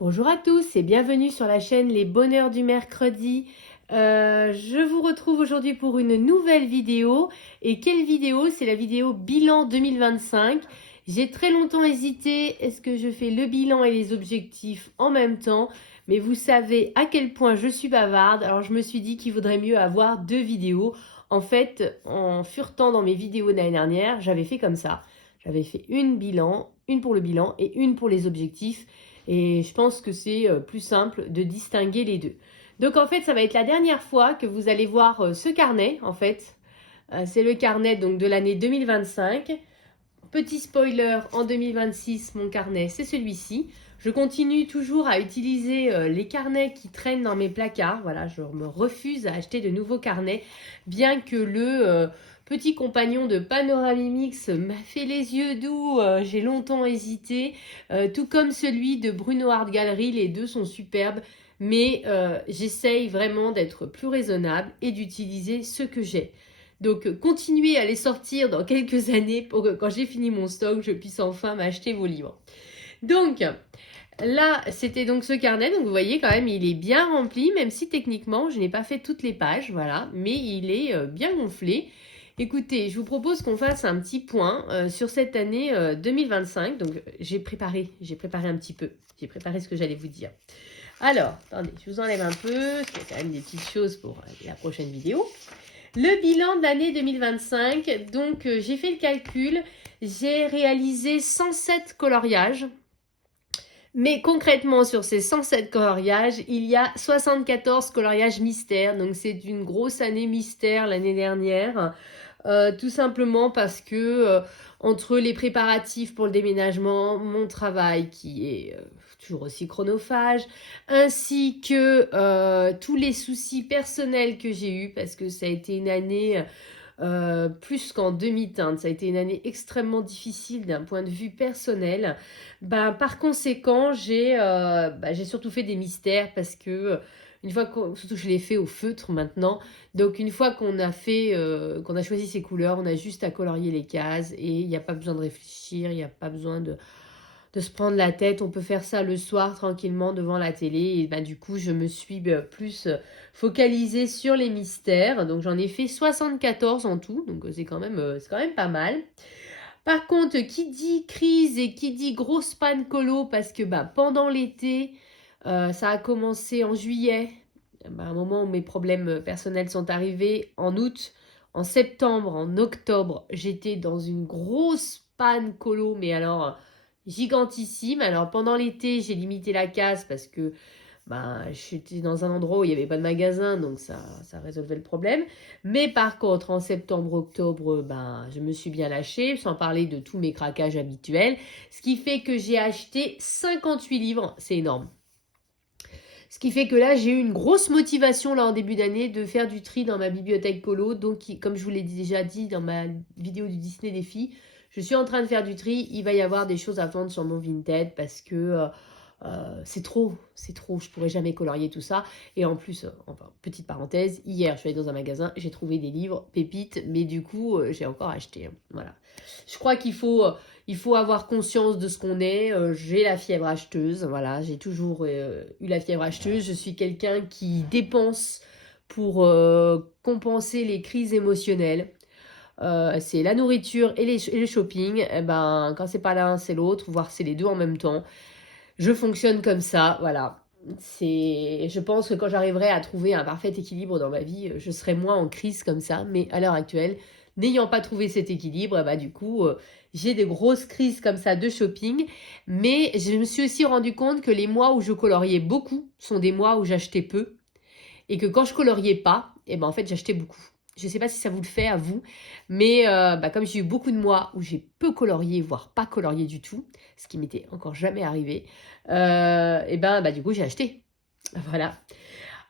Bonjour à tous et bienvenue sur la chaîne Les Bonheurs du Mercredi. Je vous retrouve aujourd'hui pour une nouvelle vidéo. Et quelle vidéo? C'est la vidéo bilan 2025. J'ai très longtemps hésité, est-ce que je fais le bilan et les objectifs en même temps? Mais vous savez à quel point je suis bavarde, alors je me suis dit qu'il vaudrait mieux avoir deux vidéos. En fait, en furetant dans mes vidéos de l'année dernière, j'avais fait comme ça. J'avais fait une pour le bilan et une pour les objectifs. Et je pense que c'est plus simple de distinguer les deux. Donc en fait, ça va être la dernière fois que vous allez voir ce carnet. En fait, c'est le carnet donc de l'année 2025. Petit spoiler, en 2026, mon carnet, c'est celui-ci. Je continue toujours à utiliser les carnets qui traînent dans mes placards. Voilà, je me refuse à acheter de nouveaux carnets, bien que le petit compagnon de Panoramimix m'a fait les yeux doux. J'ai longtemps hésité, tout comme celui de Bruno Art Gallery. Les deux sont superbes, mais j'essaye vraiment d'être plus raisonnable et d'utiliser ce que j'ai. Donc, continuez à les sortir dans quelques années pour que quand j'ai fini mon stock, je puisse enfin m'acheter vos livres. Donc, là, c'était donc ce carnet. Donc, vous voyez quand même, il est bien rempli, même si techniquement, je n'ai pas fait toutes les pages, voilà. Mais il est bien gonflé. Écoutez, je vous propose qu'on fasse un petit point sur cette année 2025. Donc, j'ai préparé un petit peu. J'ai préparé ce que j'allais vous dire. Alors, attendez, je vous enlève un peu, parce qu'il y a quand même des petites choses pour la prochaine vidéo. Le bilan de l'année 2025, donc j'ai fait le calcul, j'ai réalisé 107 coloriages. Mais concrètement, sur ces 107 coloriages, il y a 74 coloriages mystères. Donc c'est une grosse année mystère l'année dernière. Tout simplement parce que entre les préparatifs pour le déménagement, mon travail qui est toujours aussi chronophage, ainsi que tous les soucis personnels que j'ai eus, parce que ça a été une année plus qu'en demi-teinte, ça a été une année extrêmement difficile d'un point de vue personnel. Par conséquent, j'ai surtout fait des mystères parce que une fois surtout je l'ai fait au feutre maintenant. Donc une fois qu'on a fait, qu'on a choisi ses couleurs, on a juste à colorier les cases et il n'y a pas besoin de réfléchir, il n'y a pas besoin de se prendre la tête. On peut faire ça le soir tranquillement devant la télé. Et du coup, je me suis plus focalisée sur les mystères. Donc j'en ai fait 74 en tout. Donc c'est quand même pas mal. Par contre, qui dit crise et qui dit grosse panne colo, parce que pendant l'été, ça a commencé en juillet, à un moment où mes problèmes personnels sont arrivés, en août, en septembre, en octobre, j'étais dans une grosse panne colo, mais alors gigantissime. Alors pendant l'été, j'ai limité la casse parce que j'étais dans un endroit où il n'y avait pas de magasin, donc ça résolvait le problème. Mais par contre, en septembre, octobre, je me suis bien lâchée, sans parler de tous mes craquages habituels. Ce qui fait que j'ai acheté 58 livres, c'est énorme. Ce qui fait que là, j'ai eu une grosse motivation là en début d'année de faire du tri dans ma bibliothèque colo. Donc, comme je vous l'ai déjà dit dans ma vidéo du Disney Défi, je suis en train de faire du tri. Il va y avoir des choses à vendre sur mon Vinted parce que c'est trop, je pourrais jamais colorier tout ça. Et en plus, petite parenthèse, hier je suis allée dans un magasin, j'ai trouvé des livres pépites, mais du coup j'ai encore acheté. Voilà. Je crois qu'il faut avoir conscience de ce qu'on est. J'ai la fièvre acheteuse, voilà, j'ai toujours eu la fièvre acheteuse. Je suis quelqu'un qui dépense pour compenser les crises émotionnelles. C'est la nourriture et le shopping. Quand c'est pas l'un, c'est l'autre, voire c'est les deux en même temps. Je fonctionne comme ça, voilà. Je pense que quand j'arriverai à trouver un parfait équilibre dans ma vie, je serai moins en crise comme ça. Mais à l'heure actuelle, n'ayant pas trouvé cet équilibre, du coup, j'ai des grosses crises comme ça de shopping. Mais je me suis aussi rendu compte que les mois où je coloriais beaucoup sont des mois où j'achetais peu. Et que quand je coloriais pas, en fait, j'achetais beaucoup. Je ne sais pas si ça vous le fait à vous, mais comme j'ai eu beaucoup de mois où j'ai peu colorié, voire pas colorié du tout, ce qui m'était encore jamais arrivé, du coup, j'ai acheté. Voilà.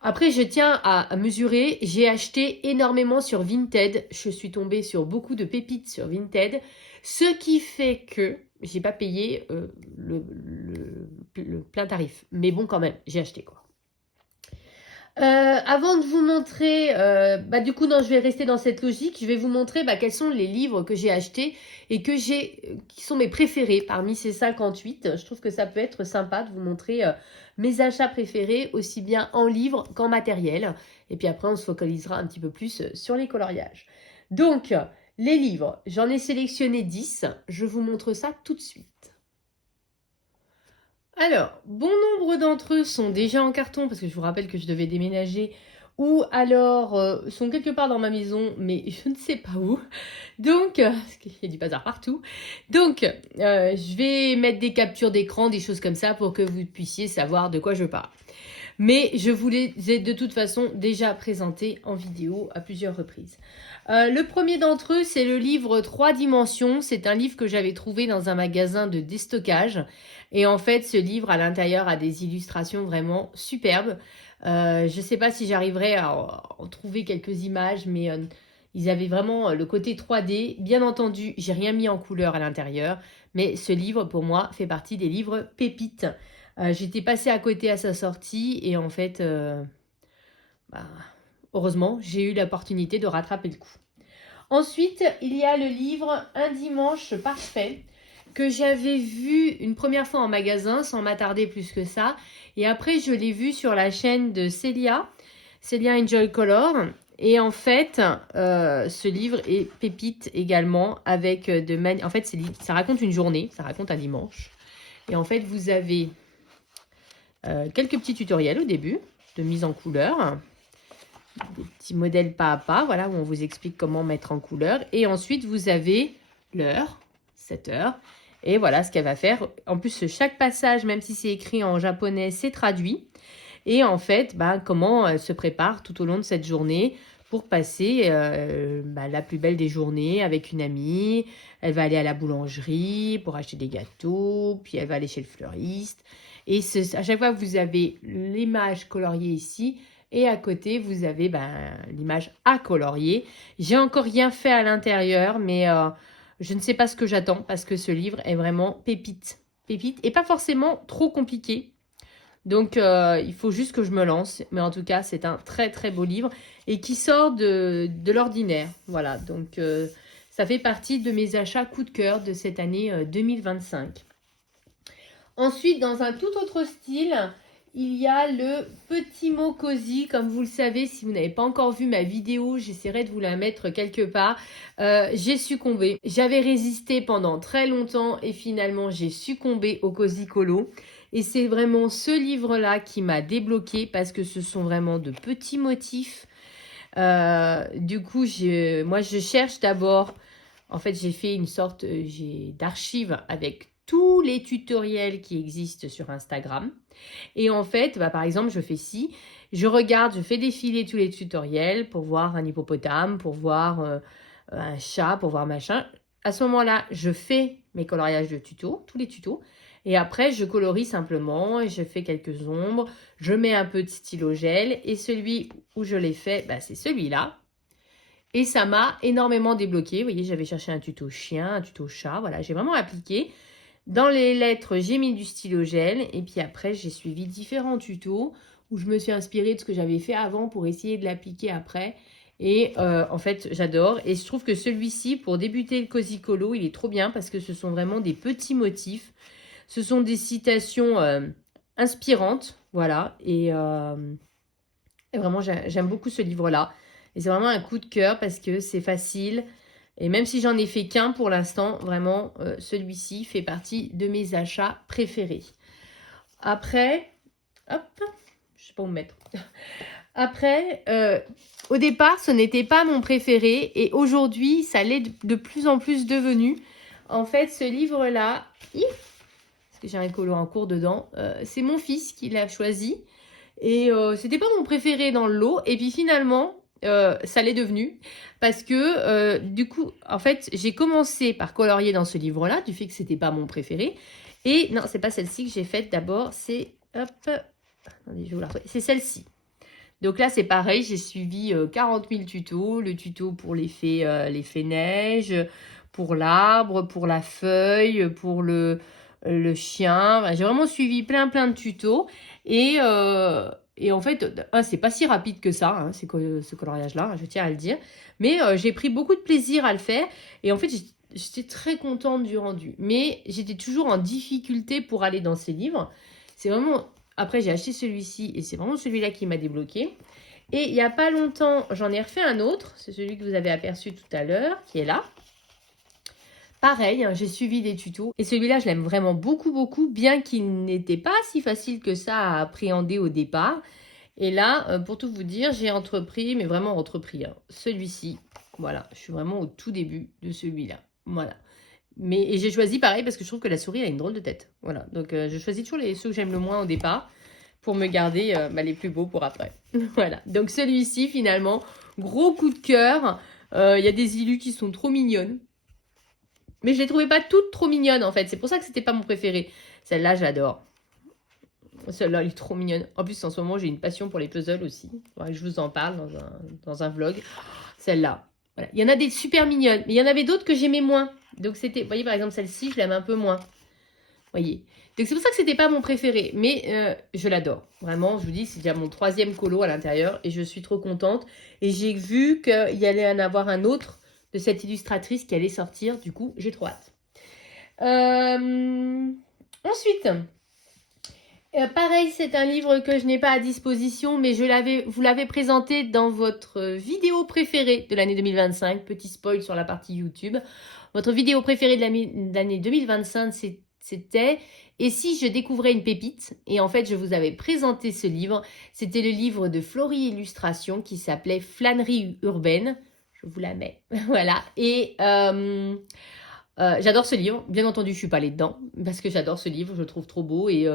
Après, je tiens à mesurer, j'ai acheté énormément sur Vinted. Je suis tombée sur beaucoup de pépites sur Vinted, ce qui fait que j'ai pas payé le plein tarif. Mais bon, quand même, j'ai acheté quoi. Avant de vous montrer, du coup, non, je vais rester dans cette logique. Je vais vous montrer quels sont les livres que j'ai achetés et qui sont mes préférés parmi ces 58. Je trouve que ça peut être sympa de vous montrer mes achats préférés, aussi bien en livres qu'en matériel. Et puis après, on se focalisera un petit peu plus sur les coloriages. Donc, les livres, j'en ai sélectionné 10. Je vous montre ça tout de suite. Alors, bon nombre d'entre eux sont déjà en carton parce que je vous rappelle que je devais déménager ou alors sont quelque part dans ma maison, mais je ne sais pas où. Donc, parce qu'il y a du bazar partout. Donc, je vais mettre des captures d'écran, des choses comme ça pour que vous puissiez savoir de quoi je parle. Mais je vous les ai de toute façon déjà présentés en vidéo à plusieurs reprises. Le premier d'entre eux, c'est le livre 3 dimensions. C'est un livre que j'avais trouvé dans un magasin de déstockage. Et en fait, ce livre, à l'intérieur, a des illustrations vraiment superbes. Je ne sais pas si j'arriverai à en trouver quelques images, mais ils avaient vraiment le côté 3D. Bien entendu, j'ai rien mis en couleur à l'intérieur. Mais ce livre, pour moi, fait partie des livres pépites. J'étais passée à côté à sa sortie et en fait, heureusement, j'ai eu l'opportunité de rattraper le coup. Ensuite, il y a le livre Un dimanche parfait que j'avais vu une première fois en magasin sans m'attarder plus que ça. Et après, je l'ai vu sur la chaîne de Célia Enjoy Color. Et en fait, ce livre est pépite également avec En fait, ça raconte une journée, ça raconte un dimanche. Et en fait, vous avez quelques petits tutoriels au début de mise en couleur, des petits modèles pas à pas, voilà, où on vous explique comment mettre en couleur. Et ensuite, vous avez l'heure, 7 heures, et voilà ce qu'elle va faire. En plus, chaque passage, même si c'est écrit en japonais, c'est traduit. Et en fait, comment elle se prépare tout au long de cette journée pour passer la plus belle des journées avec une amie. Elle va aller à la boulangerie pour acheter des gâteaux, puis elle va aller chez le fleuriste. Et à chaque fois, vous avez l'image coloriée ici. Et à côté, vous avez l'image à colorier. J'ai encore rien fait à l'intérieur, mais je ne sais pas ce que j'attends parce que ce livre est vraiment pépite. Pépite et pas forcément trop compliqué. Donc, il faut juste que je me lance. Mais en tout cas, c'est un très, très beau livre et qui sort de l'ordinaire. Voilà, donc ça fait partie de mes achats coup de cœur de cette année 2025. Ensuite, dans un tout autre style, il y a le petit mot cosy. Comme vous le savez, si vous n'avez pas encore vu ma vidéo, j'essaierai de vous la mettre quelque part. J'ai succombé. J'avais résisté pendant très longtemps et finalement, j'ai succombé au Cozy Colo. Et c'est vraiment ce livre-là qui m'a débloqué parce que ce sont vraiment de petits motifs. Du coup, moi, je cherche d'abord... En fait, j'ai fait une sorte d'archive avec tous les tutoriels qui existent sur Instagram. Et en fait, par exemple, je fais ci. Je regarde, je fais défiler tous les tutoriels pour voir un hippopotame, pour voir un chat, pour voir machin. À ce moment-là, je fais mes coloriages de tuto, tous les tutos. Et après, je colorie simplement, je fais quelques ombres, je mets un peu de stylo gel. Et celui où je l'ai fait, c'est celui-là. Et ça m'a énormément débloqué. Vous voyez, j'avais cherché un tuto chien, un tuto chat. Voilà, j'ai vraiment appliqué. Dans les lettres, j'ai mis du stylo gel. Et puis après, j'ai suivi différents tutos où je me suis inspirée de ce que j'avais fait avant pour essayer de l'appliquer après. Et en fait, j'adore. Et je trouve que celui-ci, pour débuter le Cozy Colo, il est trop bien parce que ce sont vraiment des petits motifs. Ce sont des citations inspirantes. Voilà. Et vraiment, j'aime beaucoup ce livre-là. Et c'est vraiment un coup de cœur parce que c'est facile. Et même si j'en ai fait qu'un pour l'instant, vraiment, celui-ci fait partie de mes achats préférés. Après, hop, je sais pas où me mettre. Après, au départ, ce n'était pas mon préféré. Et aujourd'hui, ça l'est de plus en plus devenu. En fait, ce livre-là, parce que j'ai un colo en cours dedans, c'est mon fils qui l'a choisi. Et c'était pas mon préféré dans le lot. Et puis finalement, ça l'est devenu. Parce que du coup, en fait, j'ai commencé par colorier dans ce livre-là, du fait que c'était pas mon préféré. Et non, c'est pas celle-ci que j'ai faite d'abord. C'est, hop, attendez, je vais vous la retrouver. C'est celle-ci. Donc là, c'est pareil, j'ai suivi 40 000 tutos. Le tuto pour l'effet neige, pour l'arbre, pour la feuille, pour le chien. Enfin, j'ai vraiment suivi plein de tutos. Et et en fait, c'est pas si rapide que ça, hein, ce coloriage-là, je tiens à le dire. Mais j'ai pris beaucoup de plaisir à le faire. Et en fait, j'étais très contente du rendu. Mais j'étais toujours en difficulté pour aller dans ces livres. C'est vraiment... Après, j'ai acheté celui-ci et c'est vraiment celui-là qui m'a débloqué. Et il n'y a pas longtemps, j'en ai refait un autre. C'est celui que vous avez aperçu tout à l'heure, qui est là. Pareil, hein, j'ai suivi des tutos. Et celui-là, je l'aime vraiment beaucoup, beaucoup, bien qu'il n'était pas si facile que ça à appréhender au départ. Et là, pour tout vous dire, j'ai entrepris, mais vraiment entrepris, hein, celui-ci. Voilà, je suis vraiment au tout début de celui-là. Voilà. Et j'ai choisi pareil parce que je trouve que la souris a une drôle de tête. Voilà, donc je choisis toujours ceux que j'aime le moins au départ pour me garder les plus beaux pour après. Voilà, donc celui-ci finalement, gros coup de cœur. Il y a des illus qui sont trop mignonnes. Mais je les trouvais pas toutes trop mignonnes en fait. C'est pour ça que c'était pas mon préféré. Celle-là, j'adore. Celle-là, elle est trop mignonne. En plus, en ce moment, j'ai une passion pour les puzzles aussi. Faudrait que je vous en parle dans un vlog. Celle-là. Voilà. Il y en a des super mignonnes. Mais il y en avait d'autres que j'aimais moins. Donc, c'était... Vous voyez, par exemple, celle-ci, je l'aime un peu moins. Vous voyez. Donc, c'est pour ça que c'était pas mon préféré. Mais je l'adore. Vraiment, je vous dis, c'est déjà mon 3e colo à l'intérieur. Et je suis trop contente. Et j'ai vu qu'il y allait en avoir un autre de cette illustratrice qui allait sortir. Du coup, j'ai trop hâte. Ensuite, pareil, c'est un livre que je n'ai pas à disposition, mais vous l'avez présenté dans votre vidéo préférée de l'année 2025. Petit spoil sur la partie YouTube. Votre vidéo préférée de l'année 2025, c'était « Et si je découvrais une pépite ?» Et en fait, je vous avais présenté ce livre. C'était le livre de Florie Illustration qui s'appelait « Flânerie urbaine ». Je vous la mets. Voilà. Et j'adore ce livre. Bien entendu, je ne suis pas allée dedans parce que j'adore ce livre. Je le trouve trop beau. Et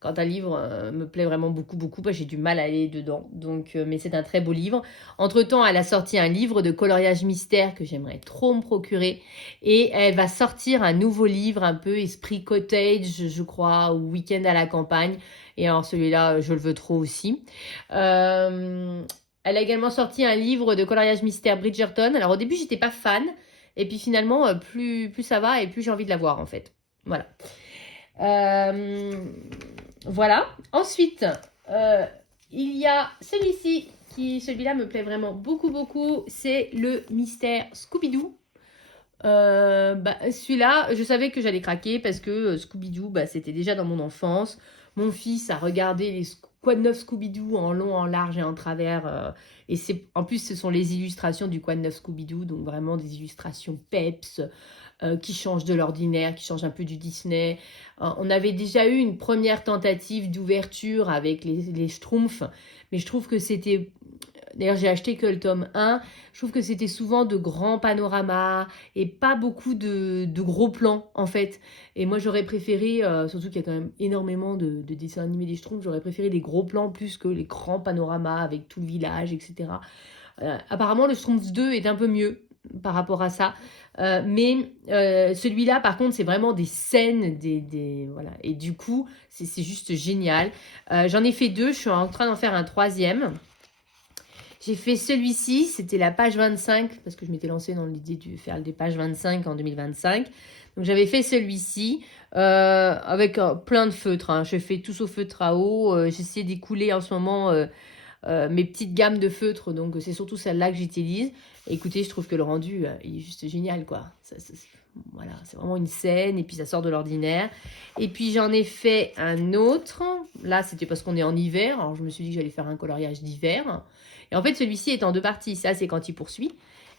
quand un livre me plaît vraiment beaucoup, beaucoup, bah, j'ai du mal à aller dedans. Donc, mais c'est un très beau livre. Entre-temps, elle a sorti un livre de coloriage mystère que j'aimerais trop me procurer. Et elle va sortir un nouveau livre un peu esprit cottage, je crois, ou week-end à la campagne. Et alors celui-là, je le veux trop aussi. Elle a également sorti un livre de coloriage mystère Bridgerton. Alors au début, j'étais pas fan. Et puis finalement, plus ça va et plus j'ai envie de la voir en fait. Voilà. Voilà. Ensuite, il y a celui-ci celui-là me plaît vraiment beaucoup, beaucoup. C'est le mystère Scooby-Doo. Celui-là, je savais que j'allais craquer parce que Scooby-Doo, c'était déjà dans mon enfance. Mon fils a regardé les Quoi de neuf Scooby-Doo en long, en large et en travers. Et en plus, ce sont les illustrations du Quoi de neuf Scooby-Doo. Donc vraiment des illustrations peps qui changent de l'ordinaire, qui changent un peu du Disney. On avait déjà eu une première tentative d'ouverture avec les Schtroumpfs. Mais je trouve que c'était... D'ailleurs, j'ai acheté que le tome 1. Je trouve que c'était souvent de grands panoramas et pas beaucoup de gros plans, en fait. Et moi, j'aurais préféré, surtout qu'il y a quand même énormément de dessins animés des Schtroumpfs, j'aurais préféré des gros plans plus que les grands panoramas avec tout le village, etc. Apparemment, le Schtroumpf 2 est un peu mieux par rapport à ça. Mais celui-là, par contre, c'est vraiment des scènes, voilà. Et du coup, c'est juste génial. J'en ai fait 2, je suis en train d'en faire un 3e. J'ai fait celui-ci, c'était la page 25, parce que je m'étais lancée dans l'idée de faire des pages 25 en 2025. Donc j'avais fait celui-ci avec plein de feutres. Hein. Je fais tous au feutre à eau. J'essaie d'écouler en ce moment mes petites gammes de feutres. Donc c'est surtout celle-là que j'utilise. Écoutez, je trouve que le rendu, il est juste génial, quoi. Voilà, c'est vraiment une scène et puis ça sort de l'ordinaire. Et puis j'en ai fait un autre. Là, c'était parce qu'on est en hiver. Alors je me suis dit que j'allais faire un coloriage d'hiver. Et en fait, celui-ci est en 2 parties. Ça, c'est quand il poursuit.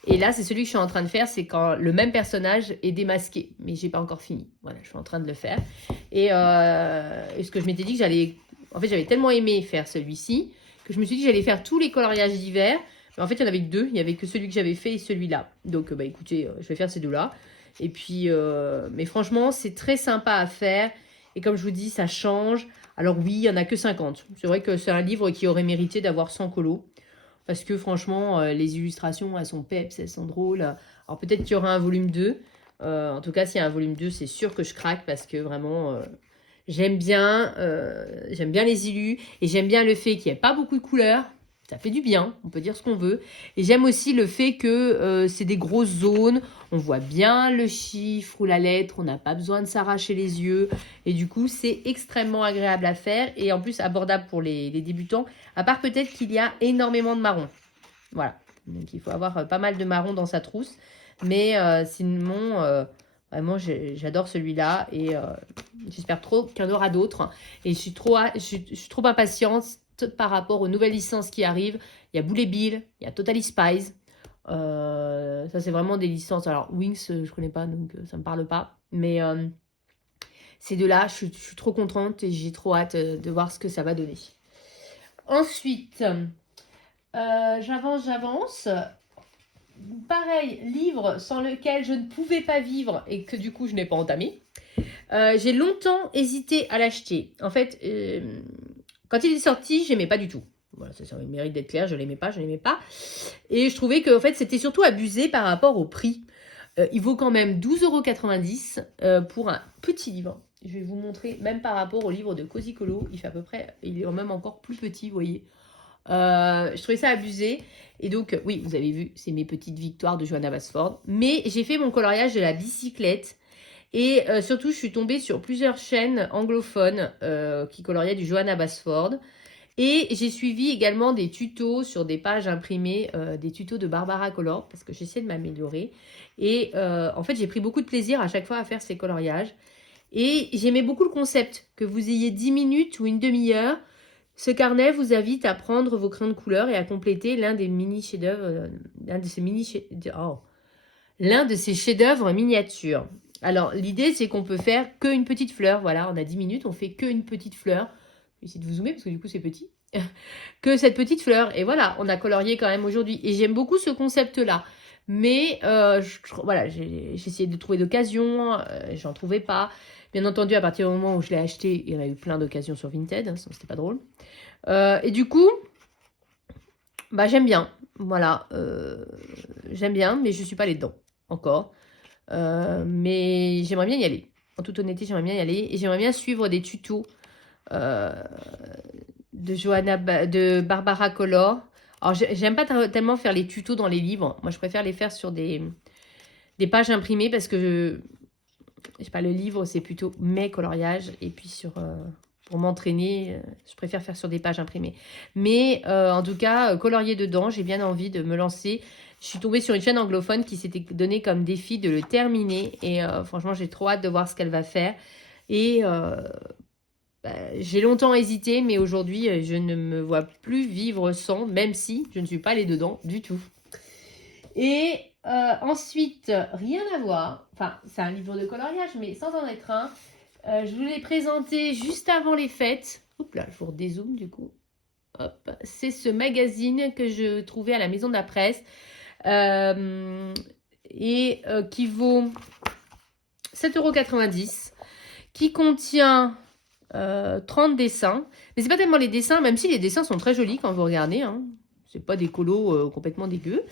Et là, c'est celui que je suis en train de faire. C'est quand le même personnage est démasqué. Mais j'ai pas encore fini. Voilà, je suis en train de le faire. Et ce que je m'étais dit que j'allais... En fait, j'avais tellement aimé faire celui-ci que je me suis dit que j'allais faire tous les coloriages d'hiver. Mais en fait, il y en avait que 2. Il n'y avait que celui que j'avais fait et celui-là. Donc, écoutez, je vais faire ces 2-là. Et puis, mais franchement, c'est très sympa à faire. Et comme je vous dis, ça change. Alors oui, il n'y en a que 50. C'est vrai que c'est un livre qui aurait mérité d'avoir 100 colos. Parce que franchement, les illustrations, elles sont peps, elles sont drôles. Alors peut-être qu'il y aura un volume 2. En tout cas, s'il y a un volume 2, c'est sûr que je craque. Parce que vraiment, j'aime bien les illus. Et j'aime bien le fait qu'il n'y ait pas beaucoup de couleurs. ça fait du bien, on peut dire ce qu'on veut. Et j'aime aussi le fait que c'est des grosses zones, on voit bien le chiffre ou la lettre, on n'a pas besoin de s'arracher les yeux. Et du coup, c'est extrêmement agréable à faire et en plus abordable pour les débutants. À part peut-être qu'il y a énormément de marrons. Voilà, donc il faut avoir pas mal de marrons dans sa trousse. Mais sinon, vraiment, j'adore celui-là et j'espère trop qu'il y en aura d'autres. Et je suis trop impatiente par rapport aux nouvelles licences qui arrivent. Il y a Bullet Bill, il y a Totally Spies. Ça, c'est vraiment des licences. Alors, Wings, je connais pas, donc ça me parle pas. Mais ces deux-là, je suis trop contente et j'ai trop hâte de voir ce que ça va donner. Ensuite, j'avance. Pareil, livre sans lequel je ne pouvais pas vivre et que du coup, je n'ai pas entamé. J'ai longtemps hésité à l'acheter. En fait, quand il est sorti, j'aimais pas du tout. Voilà, ça mérite d'être clair, je l'aimais pas. Et je trouvais que en fait, c'était surtout abusé par rapport au prix. Il vaut quand même 12,90 € pour un petit livre. Je vais vous montrer, même par rapport au livre de Cozy Colo, il fait à peu près, il est même encore plus petit, vous voyez. Je trouvais ça abusé. Et donc, oui, vous avez vu, c'est mes petites victoires de Johanna Basford. Mais j'ai fait mon coloriage de la bicyclette. Et surtout, je suis tombée sur plusieurs chaînes anglophones qui coloriaient du Johanna Basford. Et j'ai suivi également des tutos sur des pages imprimées, des tutos de Barbara Color, parce que j'essaie de m'améliorer. Et en fait, j'ai pris beaucoup de plaisir à chaque fois à faire ces coloriages. Et j'aimais beaucoup le concept, que vous ayez 10 minutes ou une demi-heure. Ce carnet vous invite à prendre vos crayons de couleur et à compléter l'un des mini chefs-d'œuvre, l'un de ces chefs-d'œuvre miniatures. Alors, l'idée, c'est qu'on peut faire qu'une petite fleur. Voilà, on a 10 minutes, on fait qu'une petite fleur. Je vais essayer de vous zoomer parce que du coup, c'est petit. Que cette petite fleur. Et voilà, on a colorié quand même aujourd'hui. Et j'aime beaucoup ce concept-là. Mais voilà, j'ai essayé de trouver d'occasions. J'en trouvais pas. Bien entendu, à partir du moment où je l'ai acheté, il y en a eu plein d'occasions sur Vinted. Hein, c'était pas drôle. Et du coup, bah, j'aime bien. Voilà. J'aime bien, mais je ne suis pas allée dedans encore. Mais j'aimerais bien y aller. En toute honnêteté, j'aimerais bien y aller. Et j'aimerais bien suivre des tutos de Barbara Color. Alors, j'aime pas tellement faire les tutos dans les livres. Moi, je préfère les faire sur des pages imprimées parce que je sais pas, le livre, c'est plutôt mes coloriages. Et puis, pour m'entraîner, je préfère faire sur des pages imprimées. Mais en tout cas, colorier dedans, j'ai bien envie de me lancer. Je suis tombée sur une chaîne anglophone qui s'était donné comme défi de le terminer. Et franchement, j'ai trop hâte de voir ce qu'elle va faire. Et j'ai longtemps hésité, mais aujourd'hui, je ne me vois plus vivre sans, même si je ne suis pas allée dedans du tout. Et ensuite, rien à voir. Enfin, c'est un livre de coloriage, mais sans en être un. Je vous l'ai présenté juste avant les fêtes. Oups là, je vous redézoome du coup. Hop, c'est ce magazine que je trouvais à la Maison de la Presse qui vaut 7,90 €, qui contient 30 dessins. Mais c'est pas tellement les dessins, même si les dessins sont très jolis quand vous regardez. Hein. C'est pas des colos complètement dégueux.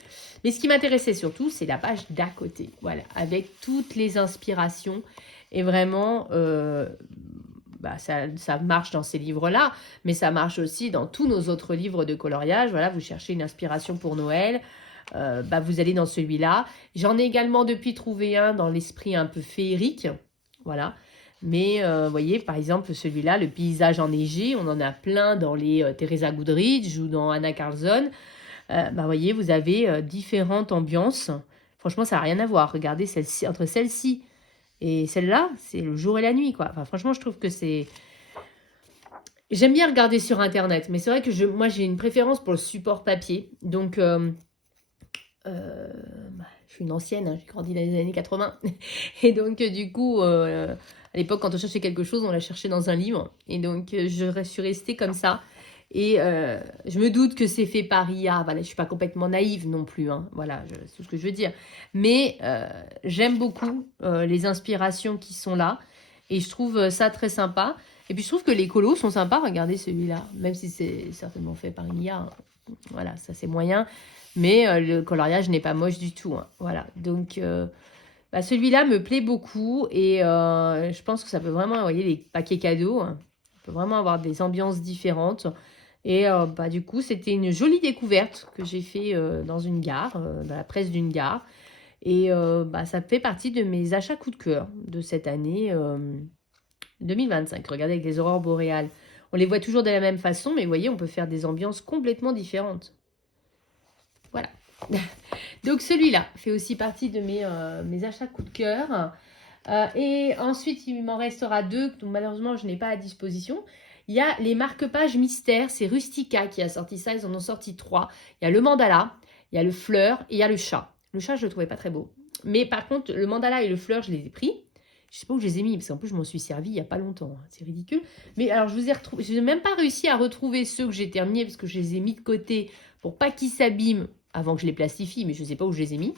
Mais ce qui m'intéressait surtout, c'est la page d'à côté. Voilà, avec toutes les inspirations. Et vraiment, ça marche dans ces livres-là, mais ça marche aussi dans tous nos autres livres de coloriage. Voilà, vous cherchez une inspiration pour Noël, vous allez dans celui-là. J'en ai également depuis trouvé un dans l'esprit un peu féerique. Voilà. Mais vous voyez, par exemple, celui-là, le paysage enneigé, on en a plein dans les Teresa Goodrich ou dans Anna Carlson. Vous voyez, vous avez différentes ambiances. Franchement, ça n'a rien à voir. Regardez, entre celle-ci et celle-là, c'est le jour et la nuit, quoi. Enfin, franchement, je trouve que c'est... J'aime bien regarder sur Internet, mais c'est vrai que moi, j'ai une préférence pour le support papier. Donc, je suis une ancienne, hein, j'ai grandi dans les années 80. Et donc, du coup... à l'époque, quand on cherchait quelque chose, on la cherchait dans un livre. Et donc, je suis restée comme ça. Et je me doute que c'est fait par IA. Voilà, je ne suis pas complètement naïve non plus. Hein. Voilà, c'est tout ce que je veux dire. Mais j'aime beaucoup les inspirations qui sont là. Et je trouve ça très sympa. Et puis, je trouve que les colos sont sympas. Regardez celui-là. Même si c'est certainement fait par une IA. Hein. Voilà, ça c'est moyen. Mais le coloriage n'est pas moche du tout. Hein. Voilà, donc... celui-là me plaît beaucoup et je pense que ça peut vraiment, vous voyez, les paquets cadeaux, hein, on peut vraiment avoir des ambiances différentes. Et bah, du coup, c'était une jolie découverte que j'ai fait dans une gare, dans la presse d'une gare. Et bah, ça fait partie de mes achats coup de cœur de cette année 2025. Regardez avec les aurores boréales. On les voit toujours de la même façon, mais vous voyez, on peut faire des ambiances complètement différentes. Voilà. Donc celui-là fait aussi partie de mes achats coup de cœur. Et ensuite, il m'en restera deux que malheureusement, je n'ai pas à disposition. Il y a les marque-pages mystères. C'est Rustica qui a sorti ça. Ils en ont sorti 3. Il y a le mandala, il y a le fleur et il y a le chat. Le chat, je ne le trouvais pas très beau. Mais par contre, le mandala et le fleur, je les ai pris. Je ne sais pas où je les ai mis, parce qu'en plus, je m'en suis servi il n'y a pas longtemps. C'est ridicule. Mais alors, je vous ai retrouvé. Je n'ai même pas réussi à retrouver ceux que j'ai terminés, parce que je les ai mis de côté pour pas qu'ils s'abîment avant que je les plastifie, mais je ne sais pas où je les ai mis.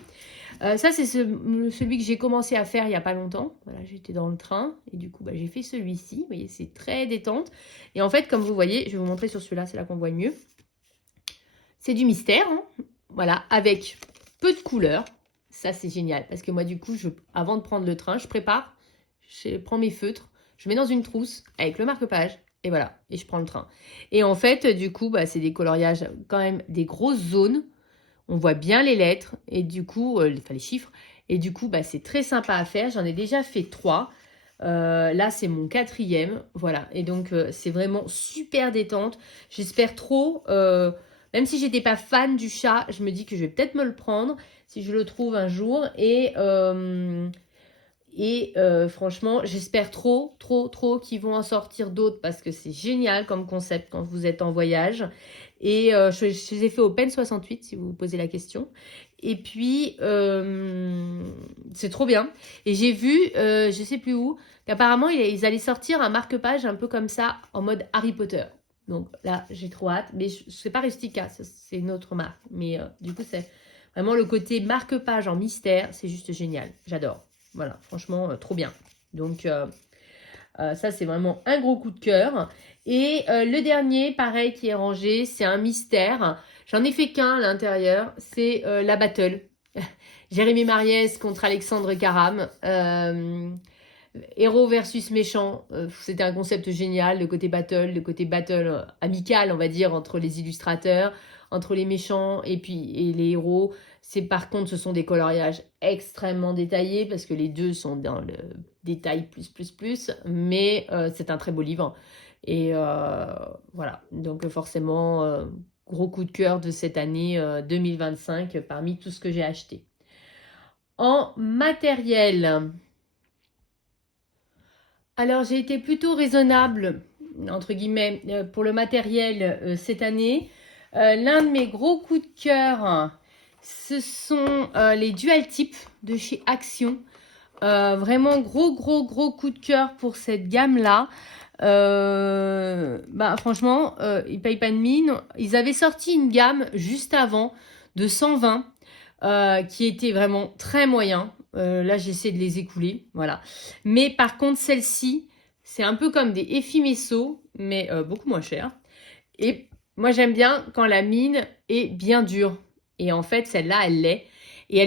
Ça, c'est celui que j'ai commencé à faire il n'y a pas longtemps. Voilà, j'étais dans le train et du coup, bah, j'ai fait celui-ci. Vous voyez, c'est très détente. Et en fait, comme vous voyez, je vais vous montrer sur celui-là, c'est là qu'on voit le mieux. C'est du mystère, hein, voilà, avec peu de couleurs. Ça, c'est génial parce que moi, du coup, avant de prendre le train, je prépare, je prends mes feutres, je mets dans une trousse avec le marque-page et voilà, et je prends le train. Et en fait, du coup, bah, c'est des coloriages quand même des grosses zones. On voit bien les lettres et du coup, les chiffres. Et du coup, bah, c'est très sympa à faire. J'en ai déjà fait 3. Là, c'est mon 4e. Voilà. Et donc, c'est vraiment super détente. J'espère trop. Même si j'étais pas fan du chat, je me dis que je vais peut-être me le prendre si je le trouve un jour. Et franchement, j'espère trop qu'ils vont en sortir d'autres parce que c'est génial comme concept quand vous êtes en voyage. Et je les ai fait au PEN 68 si vous vous posez la question. Et puis, c'est trop bien. Et j'ai vu, je sais plus où, qu'apparemment ils allaient sortir un marque-page un peu comme ça en mode Harry Potter. Donc là, j'ai trop hâte. Mais c'est pas Rustica, c'est une autre marque. Mais du coup, c'est vraiment le côté marque-page en mystère. C'est juste génial. J'adore. Voilà, franchement, trop bien. Donc, ça, c'est vraiment un gros coup de cœur. Et le dernier, pareil, qui est rangé, c'est un mystère. J'en ai fait qu'un à l'intérieur. C'est la battle. Jérémy Mariès contre Alexandre Caram. Héros versus méchant. C'était un concept génial. Le côté battle amical, on va dire, entre les illustrateurs, entre les méchants et les héros. Par contre, ce sont des coloriages extrêmement détaillés parce que les deux sont dans le détail plus. Mais c'est un très beau livre. Et voilà. Donc forcément, gros coup de cœur de cette année 2025 parmi tout ce que j'ai acheté. En matériel. Alors, j'ai été plutôt raisonnable, entre guillemets, pour le matériel cette année. L'un de mes gros coups de cœur, ce sont les dual types de chez Action. Vraiment gros coup de cœur pour cette gamme-là. Bah, franchement, ils payent pas de mine. Ils avaient sorti une gamme juste avant de 120 qui était vraiment très moyen. Là, j'essaie de les écouler, voilà. Mais par contre, celle-ci, c'est un peu comme des Effimesso, mais beaucoup moins cher. Et moi, j'aime bien quand la mine est bien dure. Et en fait, celle-là, elle l'est. Et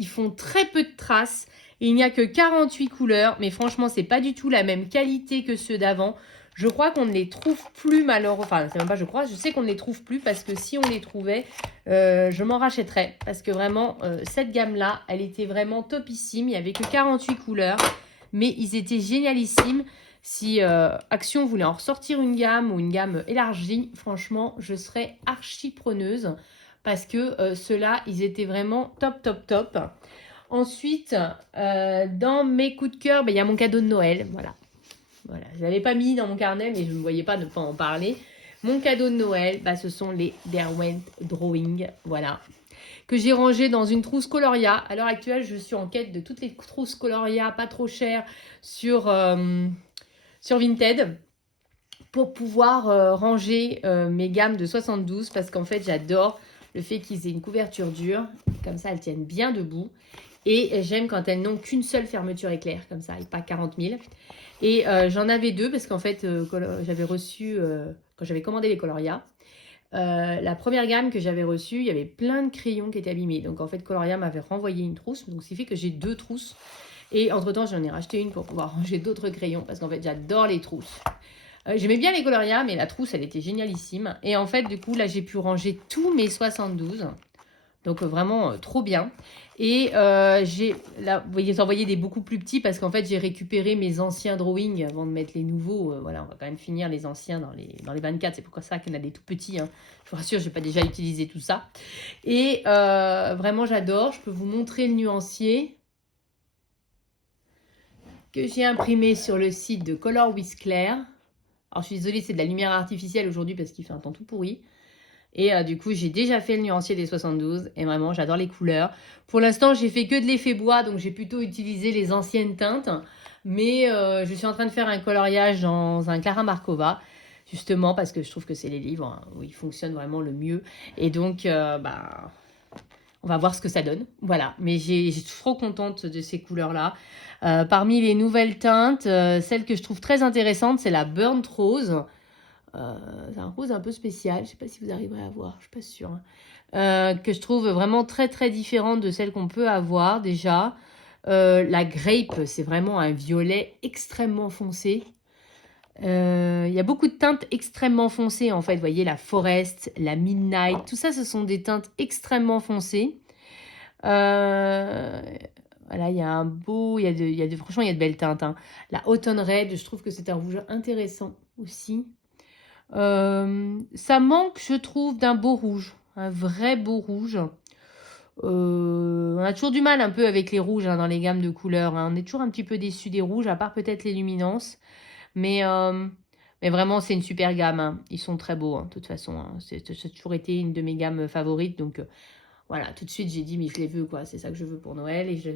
ils font très peu de traces. Et il n'y a que 48 couleurs. Mais franchement, c'est pas du tout la même qualité que ceux d'avant. Je crois qu'on ne les trouve plus malheureusement. Enfin, c'est même pas je crois. Je sais qu'on ne les trouve plus parce que si on les trouvait, je m'en rachèterais. Parce que vraiment, cette gamme-là, elle était vraiment topissime. Il n'y avait que 48 couleurs. Mais ils étaient génialissimes. Si Action voulait en ressortir une gamme ou une gamme élargie, franchement, je serais archi preneuse parce que ceux-là, ils étaient vraiment top. Ensuite, dans mes coups de cœur, il y a mon cadeau de Noël. Voilà. Je ne l'avais pas mis dans mon carnet, mais je ne voyais pas ne pas en parler. Mon cadeau de Noël, ce sont les Derwent Drawing. Voilà. Que j'ai rangé dans une trousse Coloria. À l'heure actuelle, je suis en quête de toutes les trousses Coloria pas trop chères sur Vinted pour pouvoir ranger mes gammes de 72 parce qu'en fait j'adore le fait qu'ils aient une couverture dure, comme ça elles tiennent bien debout et j'aime quand elles n'ont qu'une seule fermeture éclair comme ça et pas 40 000 et j'en avais deux parce qu'en fait j'avais reçu quand j'avais commandé les Coloria la première gamme que j'avais reçue, il y avait plein de crayons qui étaient abîmés, donc en fait Coloria m'avait renvoyé une trousse, donc ce qui fait que j'ai 2 trousses. Et entre-temps, j'en ai racheté une pour pouvoir ranger d'autres crayons parce qu'en fait, j'adore les trousses. J'aimais bien les Coloria, mais la trousse, elle était génialissime. Et en fait, du coup, là, j'ai pu ranger tous mes 72. Donc, vraiment, trop bien. Et là, vous voyez, j'en des beaucoup plus petits parce qu'en fait, j'ai récupéré mes anciens drawings avant de mettre les nouveaux. Voilà, on va quand même finir les anciens dans les 24. C'est pourquoi ça qu'il y en a des tout petits. Hein. Je vous rassure, je n'ai pas déjà utilisé tout ça. Et vraiment, j'adore. Je peux vous montrer le nuancier que j'ai imprimé sur le site de Color with Claire. Alors, je suis désolée, c'est de la lumière artificielle aujourd'hui parce qu'il fait un temps tout pourri. Et du coup, j'ai déjà fait le nuancier des 72 et vraiment, j'adore les couleurs. Pour l'instant, j'ai fait que de l'effet bois, donc j'ai plutôt utilisé les anciennes teintes. Mais je suis en train de faire un coloriage dans un Clara Markova, justement parce que je trouve que c'est les livres hein, où ils fonctionnent vraiment le mieux. Et donc, on va voir ce que ça donne. Voilà, mais j'ai trop contente de ces couleurs-là. Parmi les nouvelles teintes, celle que je trouve très intéressante, c'est la Burnt Rose. C'est un rose un peu spécial, je ne sais pas si vous arriverez à voir, je ne suis pas sûre. Hein. Que je trouve vraiment très très différente de celle qu'on peut avoir déjà. La grape, c'est vraiment un violet extrêmement foncé. Il y a beaucoup de teintes extrêmement foncées en fait. Vous voyez, la forest, la midnight, tout ça, ce sont des teintes extrêmement foncées. Voilà, il y a un beau, franchement, il y a de belles teintes. Hein. La autumn red, je trouve que c'est un rouge intéressant aussi. Ça manque, je trouve, d'un beau rouge. Un vrai beau rouge. On a toujours du mal un peu avec les rouges hein, dans les gammes de couleurs. Hein. On est toujours un petit peu déçu des rouges, à part peut-être les luminances. Mais vraiment, c'est une super gamme. Hein. Ils sont très beaux, hein, de toute façon. Hein. Ça a toujours été une de mes gammes favorites. Donc, voilà, tout de suite, j'ai dit, mais je les veux, quoi. C'est ça que je veux pour Noël. Et je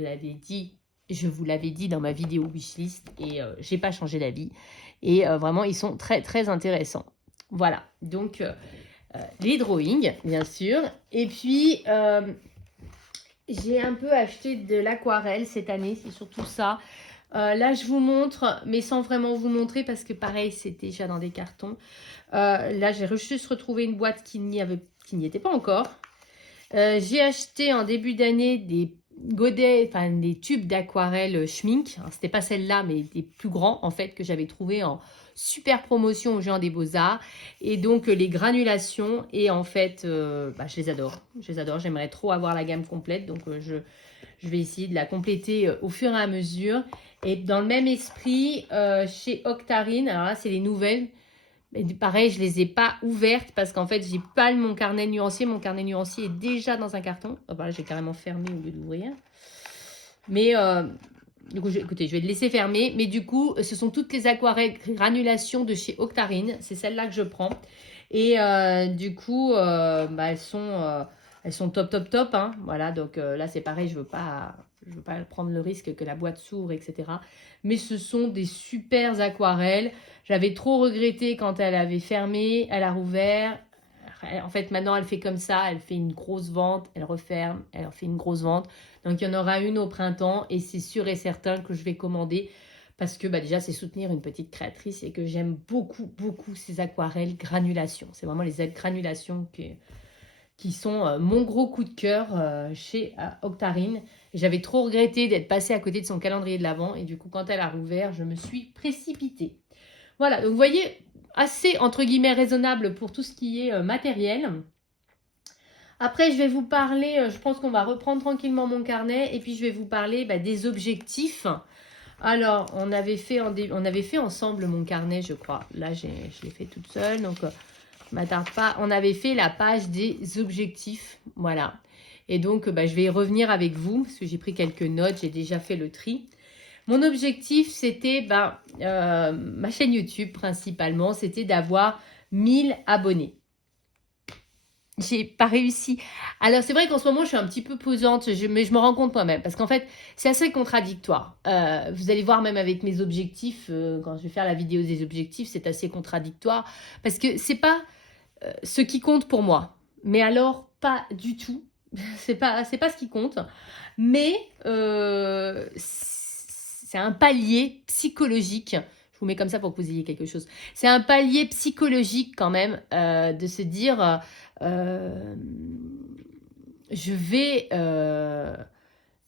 vous l'avais dit dans ma vidéo wishlist. Et j'ai pas changé d'avis. Et vraiment, ils sont très, très intéressants. Voilà, donc les drawings, bien sûr. Et puis, j'ai un peu acheté de l'aquarelle cette année, c'est surtout ça. Là, je vous montre, mais sans vraiment vous montrer parce que pareil, c'est déjà dans des cartons. Là, j'ai juste retrouvé une boîte qui n'y était pas encore. J'ai acheté en début d'année des godets, enfin des tubes d'aquarelle Schmink. C'était pas celle-là, mais des plus grands en fait que j'avais trouvé en super promotion au Géant des Beaux-Arts. Et donc les granulations et en fait, je les adore. Je les adore. J'aimerais trop avoir la gamme complète, donc je vais essayer de la compléter au fur et à mesure. Et dans le même esprit, chez Octarine, alors là c'est les nouvelles. Mais pareil, je ne les ai pas ouvertes parce qu'en fait, j'ai pas mon carnet nuancier. Mon carnet nuancier est déjà dans un carton. Oh, bah, j'ai carrément fermé au lieu d'ouvrir. Mais du coup, écoutez, je vais le laisser fermer. Mais du coup, ce sont toutes les aquarelles granulation de chez Octarine. C'est celle-là que je prends. Et du coup, elles sont top, top, top. Hein. Voilà, donc là, c'est pareil. Je veux pas prendre le risque que la boîte s'ouvre, etc. Mais ce sont des super aquarelles. J'avais trop regretté quand elle avait fermé, elle a rouvert. En fait, maintenant, elle fait comme ça. Elle fait une grosse vente, elle referme, elle fait une grosse vente. Donc, il y en aura une au printemps et c'est sûr et certain que je vais commander parce que déjà, c'est soutenir une petite créatrice et que j'aime beaucoup, beaucoup ces aquarelles granulation. C'est vraiment les granulations qui sont mon gros coup de cœur chez Octarine. J'avais trop regretté d'être passée à côté de son calendrier de l'Avent et du coup, quand elle a rouvert, je me suis précipitée. Voilà, donc vous voyez, assez entre guillemets raisonnable pour tout ce qui est matériel. Après, je vais vous parler, je pense qu'on va reprendre tranquillement mon carnet et puis je vais vous parler des objectifs. Alors, on avait fait ensemble mon carnet, je crois. Là, je l'ai fait toute seule, donc je m'attarde pas. On avait fait la page des objectifs, voilà. Et donc, je vais y revenir avec vous parce que j'ai pris quelques notes, j'ai déjà fait le tri. Mon objectif, c'était ma chaîne YouTube principalement, c'était d'avoir 1000 abonnés. J'ai pas réussi. Alors, c'est vrai qu'en ce moment, je suis un petit peu pesante, mais je me rends compte moi-même. Parce qu'en fait, c'est assez contradictoire. Vous allez voir même avec mes objectifs, quand je vais faire la vidéo des objectifs, c'est assez contradictoire. Parce que c'est pas ce qui compte pour moi. Mais alors, pas du tout. C'est pas ce qui compte. Mais c'est un palier psychologique. Je vous mets comme ça pour que vous ayez quelque chose. C'est un palier psychologique quand même de se dire je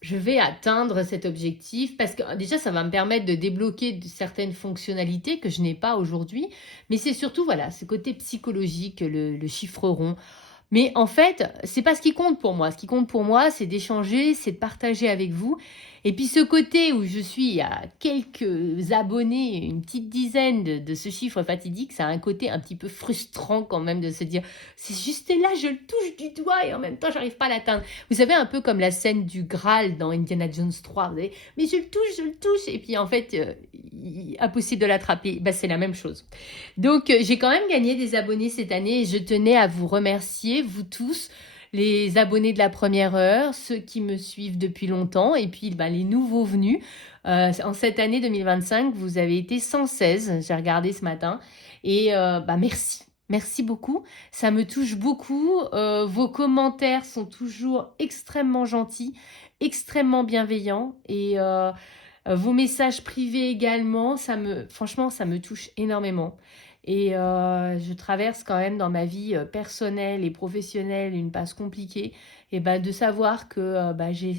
je vais atteindre cet objectif parce que déjà, ça va me permettre de débloquer certaines fonctionnalités que je n'ai pas aujourd'hui. Mais c'est surtout, voilà, ce côté psychologique, le chiffre rond. Mais en fait, c'est pas ce qui compte pour moi. Ce qui compte pour moi, c'est d'échanger, c'est de partager avec vous. Et puis ce côté où je suis à quelques abonnés, une petite dizaine de ce chiffre fatidique, ça a un côté un petit peu frustrant quand même de se dire, c'est juste là, je le touche du doigt et en même temps, j'arrive pas à l'atteindre. Vous savez, un peu comme la scène du Graal dans Indiana Jones 3, vous savez, mais je le touche, et puis en fait, impossible de l'attraper. Bah, c'est la même chose. Donc, j'ai quand même gagné des abonnés cette année et je tenais à vous remercier, vous tous, les abonnés de la première heure, ceux qui me suivent depuis longtemps et puis bah, les nouveaux venus. En cette année 2025, vous avez été 116, j'ai regardé ce matin, et bah, merci. Merci beaucoup, ça me touche beaucoup. Vos commentaires sont toujours extrêmement gentils, extrêmement bienveillants et vos messages privés également, franchement, ça me touche énormément. Et je traverse quand même dans ma vie personnelle et professionnelle une passe compliquée. Et ben, de savoir que j'ai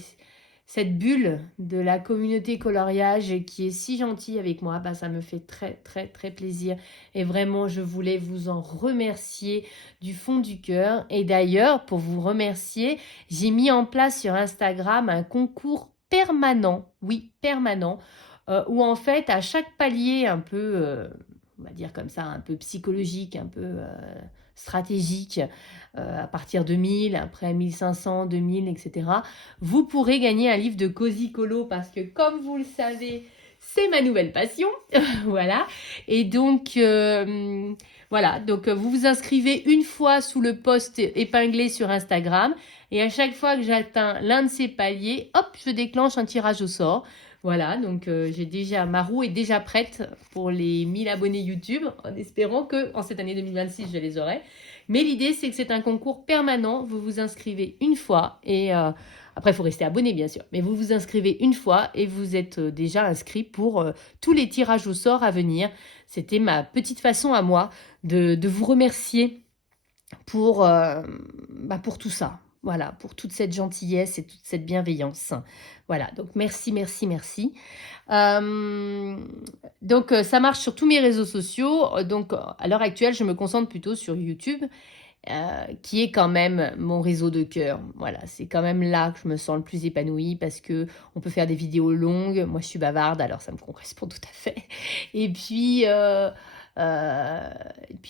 cette bulle de la communauté coloriage qui est si gentille avec moi, ça me fait très très très plaisir. Et vraiment, je voulais vous en remercier du fond du cœur. Et d'ailleurs, pour vous remercier, j'ai mis en place sur Instagram un concours permanent, oui, permanent, où en fait, à chaque palier un peu, on va dire comme ça, un peu psychologique, un peu stratégique, à partir de 1000, après 1500, 2000, etc., vous pourrez gagner un livre de Cozy Colo parce que, comme vous le savez, c'est ma nouvelle passion, voilà. Et donc, voilà, donc vous vous inscrivez une fois sous le post épinglé sur Instagram et à chaque fois que j'atteins l'un de ces paliers, hop, je déclenche un tirage au sort. Voilà, donc ma roue est déjà prête pour les 1000 abonnés YouTube, en espérant que en cette année 2026, je les aurai. Mais l'idée, c'est que c'est un concours permanent. Vous vous inscrivez une fois et après, il faut rester abonné, bien sûr. Mais vous vous inscrivez une fois et vous êtes déjà inscrit pour tous les tirages au sort à venir. C'était ma petite façon à moi de vous remercier pour tout ça. Voilà, pour toute cette gentillesse et toute cette bienveillance. Voilà, donc merci, merci, merci. Donc, ça marche sur tous mes réseaux sociaux. Donc, à l'heure actuelle, je me concentre plutôt sur YouTube, qui est quand même mon réseau de cœur. Voilà, c'est quand même là que je me sens le plus épanouie parce que on peut faire des vidéos longues. Moi, je suis bavarde, alors ça me correspond tout à fait. Et puis...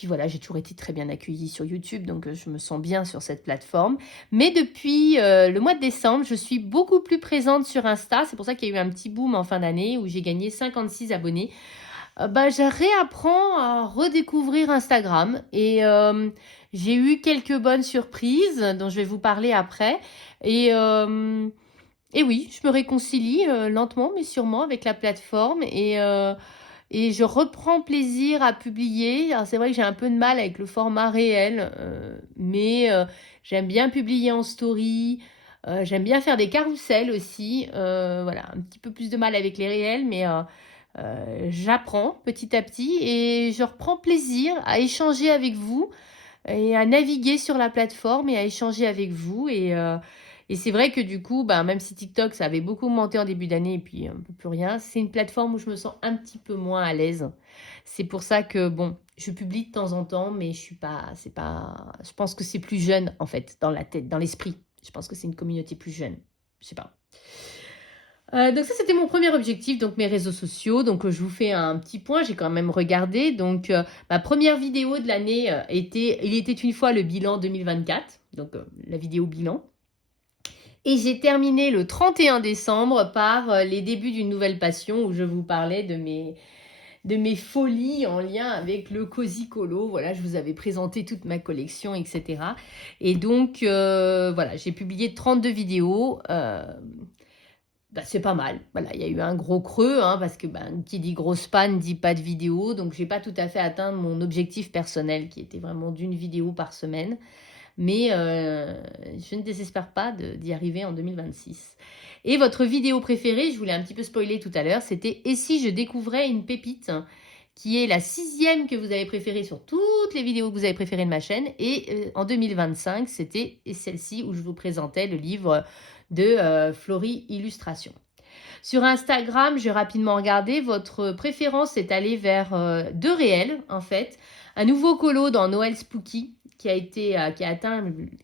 voilà, j'ai toujours été très bien accueillie sur YouTube, donc je me sens bien sur cette plateforme. Mais depuis le mois de décembre, je suis beaucoup plus présente sur Insta. C'est pour ça qu'il y a eu un petit boom en fin d'année où j'ai gagné 56 abonnés. Je réapprends à redécouvrir Instagram et j'ai eu quelques bonnes surprises dont je vais vous parler après. Et oui, je me réconcilie lentement mais sûrement avec la plateforme et je reprends plaisir à publier. Alors c'est vrai que j'ai un peu de mal avec le format réel, mais j'aime bien publier en story. J'aime bien faire des carousels aussi. Voilà, un petit peu plus de mal avec les réels, mais j'apprends petit à petit et je reprends plaisir à échanger avec vous et à naviguer sur la plateforme et à échanger avec vous. Et c'est vrai que du coup, même si TikTok, ça avait beaucoup augmenté en début d'année et puis un peu plus rien, c'est une plateforme où je me sens un petit peu moins à l'aise. C'est pour ça que, bon, je publie de temps en temps, mais je pense que c'est plus jeune, en fait, dans la tête, dans l'esprit. Je pense que c'est une communauté plus jeune. Je sais pas. Donc ça, c'était mon premier objectif, donc mes réseaux sociaux. Donc je vous fais un petit point, j'ai quand même regardé. Donc ma première vidéo de l'année était « Il était une fois le bilan 2024 », donc la vidéo bilan. Et j'ai terminé le 31 décembre par les débuts d'une nouvelle passion où je vous parlais de mes folies en lien avec le Cozy Colo. Voilà, je vous avais présenté toute ma collection, etc. Et donc, voilà, j'ai publié 32 vidéos. C'est pas mal. Voilà, il y a eu un gros creux, parce que qui dit grosse panne dit pas de vidéo. Donc, j'ai pas tout à fait atteint mon objectif personnel qui était vraiment d'une vidéo par semaine. Mais je ne désespère pas d'y arriver en 2026. Et votre vidéo préférée, je vous l'ai un petit peu spoilé tout à l'heure, c'était « Et si je découvrais une pépite ?» qui est la 6e que vous avez préférée sur toutes les vidéos que vous avez préférées de ma chaîne. Et en 2025, c'était celle-ci où je vous présentais le livre de Flory Illustration. Sur Instagram, j'ai rapidement regardé, votre préférence est allée vers deux réels en fait. Un nouveau colo dans Noël Spooky qui a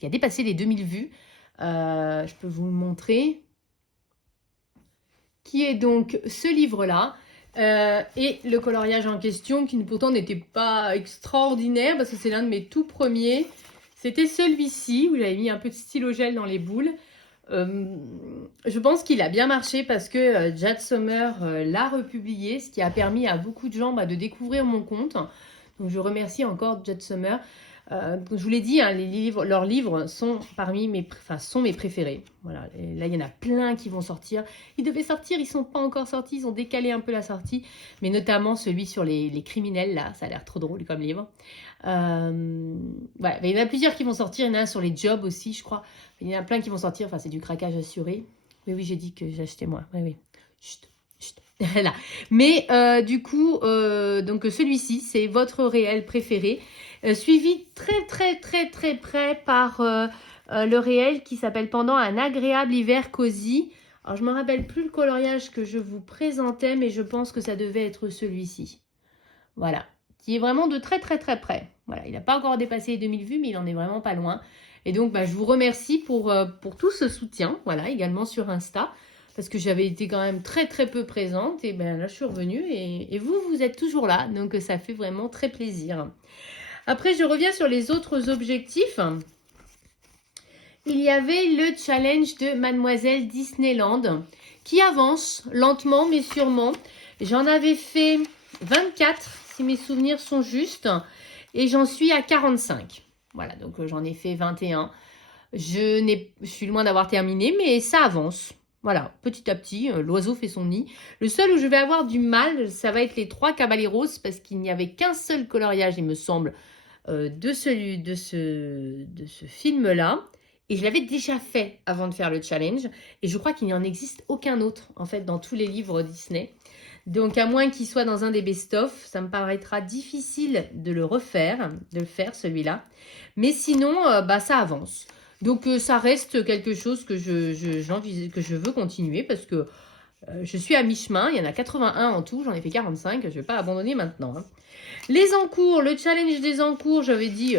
dépassé les 2000 vues. Je peux vous le montrer. Qui est donc ce livre-là. Et le coloriage en question qui pourtant n'était pas extraordinaire parce que c'est l'un de mes tout premiers. C'était celui-ci où j'avais mis un peu de stylo gel dans les boules. Je pense qu'il a bien marché parce que Jade Summer l'a republié, ce qui a permis à beaucoup de gens de découvrir mon compte. Donc je remercie encore Jade Summer. Je vous l'ai dit, hein, leurs livres sont mes préférés. Voilà. Et là, il y en a plein qui vont sortir. Ils devaient sortir, ils ne sont pas encore sortis. Ils ont décalé un peu la sortie. Mais notamment celui sur les criminels, là. Ça a l'air trop drôle comme livre. Ouais, il y en a plusieurs qui vont sortir. Il y en a un sur les jobs aussi, je crois. Il y en a plein qui vont sortir. Enfin, c'est du craquage assuré. Oui, j'ai dit que j'achetais moi. Oui. Chut. Là. Mais du coup, donc celui-ci, c'est votre réel préféré. Suivi très près par le réel qui s'appelle Pendant un agréable hiver cosy. Alors, je ne me rappelle plus le coloriage que je vous présentais, mais je pense que ça devait être celui-ci. Voilà, qui est vraiment de très près. Voilà, il n'a pas encore dépassé les 2000 vues, mais il en est vraiment pas loin. Et donc, je vous remercie pour tout ce soutien, voilà, également sur Insta, parce que j'avais été quand même très peu présente. Et là, je suis revenue et vous êtes toujours là, donc ça fait vraiment très plaisir. Après, je reviens sur les autres objectifs. Il y avait le challenge de Mademoiselle Disneyland qui avance lentement mais sûrement. J'en avais fait 24 si mes souvenirs sont justes et j'en suis à 45. Voilà, donc j'en ai fait 21. Je suis loin d'avoir terminé mais ça avance. Voilà, petit à petit, l'oiseau fait son nid. Le seul où je vais avoir du mal, ça va être les 3 Caballeros parce qu'il n'y avait qu'un seul coloriage, il me semble, de ce film-là. Et je l'avais déjà fait avant de faire le challenge. Et je crois qu'il n'y en existe aucun autre, en fait, dans tous les livres Disney. Donc, à moins qu'il soit dans un des best-of, ça me paraîtra difficile de le faire, celui-là. Mais sinon, ça avance. Donc, ça reste quelque chose que je veux continuer parce que je suis à mi-chemin. Il y en a 81 en tout. J'en ai fait 45. Je ne vais pas abandonner maintenant. Hein. Les encours, le challenge des encours, j'avais dit...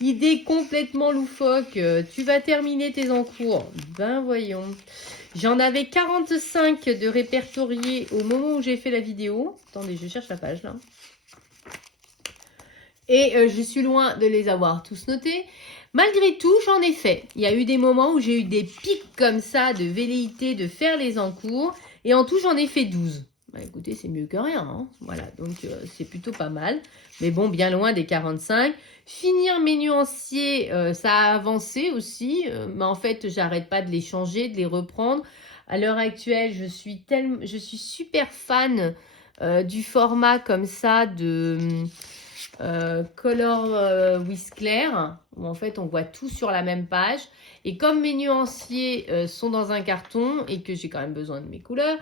idée complètement loufoque. Tu vas terminer tes encours. Voyons. J'en avais 45 de répertoriés au moment où j'ai fait la vidéo. Attendez, je cherche la page là. Et je suis loin de les avoir tous notés. Malgré tout, j'en ai fait. Il y a eu des moments où j'ai eu des pics comme ça de velléité de faire les encours. Et en tout, j'en ai fait 12. Écoutez, c'est mieux que rien. Hein. Voilà, donc c'est plutôt pas mal. Mais bon, bien loin des 45. Finir mes nuanciers, ça a avancé aussi. Mais en fait, j'arrête pas de les changer, de les reprendre. À l'heure actuelle, je suis super fan du format comme ça de Color with Claire, où en fait, on voit tout sur la même page. Et comme mes nuanciers sont dans un carton et que j'ai quand même besoin de mes couleurs,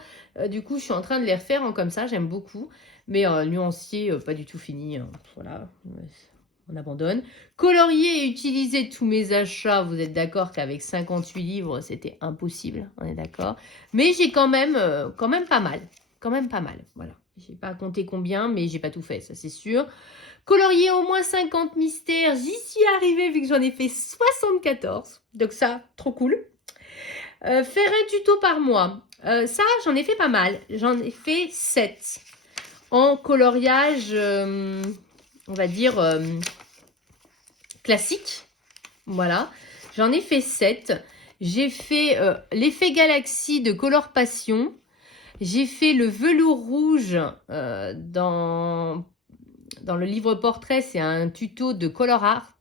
du coup, je suis en train de les refaire en comme ça. J'aime beaucoup. Mais nuancier, pas du tout fini. Hein. Voilà, on abandonne. Colorier et utiliser tous mes achats. Vous êtes d'accord qu'avec 58 livres, c'était impossible. On est d'accord. Mais j'ai quand même pas mal. Voilà. Je n'ai pas compté combien, mais j'ai pas tout fait, ça c'est sûr. Colorier au moins 50 mystères. J'y suis arrivée vu que j'en ai fait 74. Donc ça, trop cool. Faire un tuto par mois. Ça, j'en ai fait pas mal. J'en ai fait 7. En coloriage, on va dire, classique. Voilà. J'en ai fait 7. J'ai fait l'effet galaxie de Color Passion. J'ai fait le velours rouge dans le livre portrait. C'est un tuto de Color Art.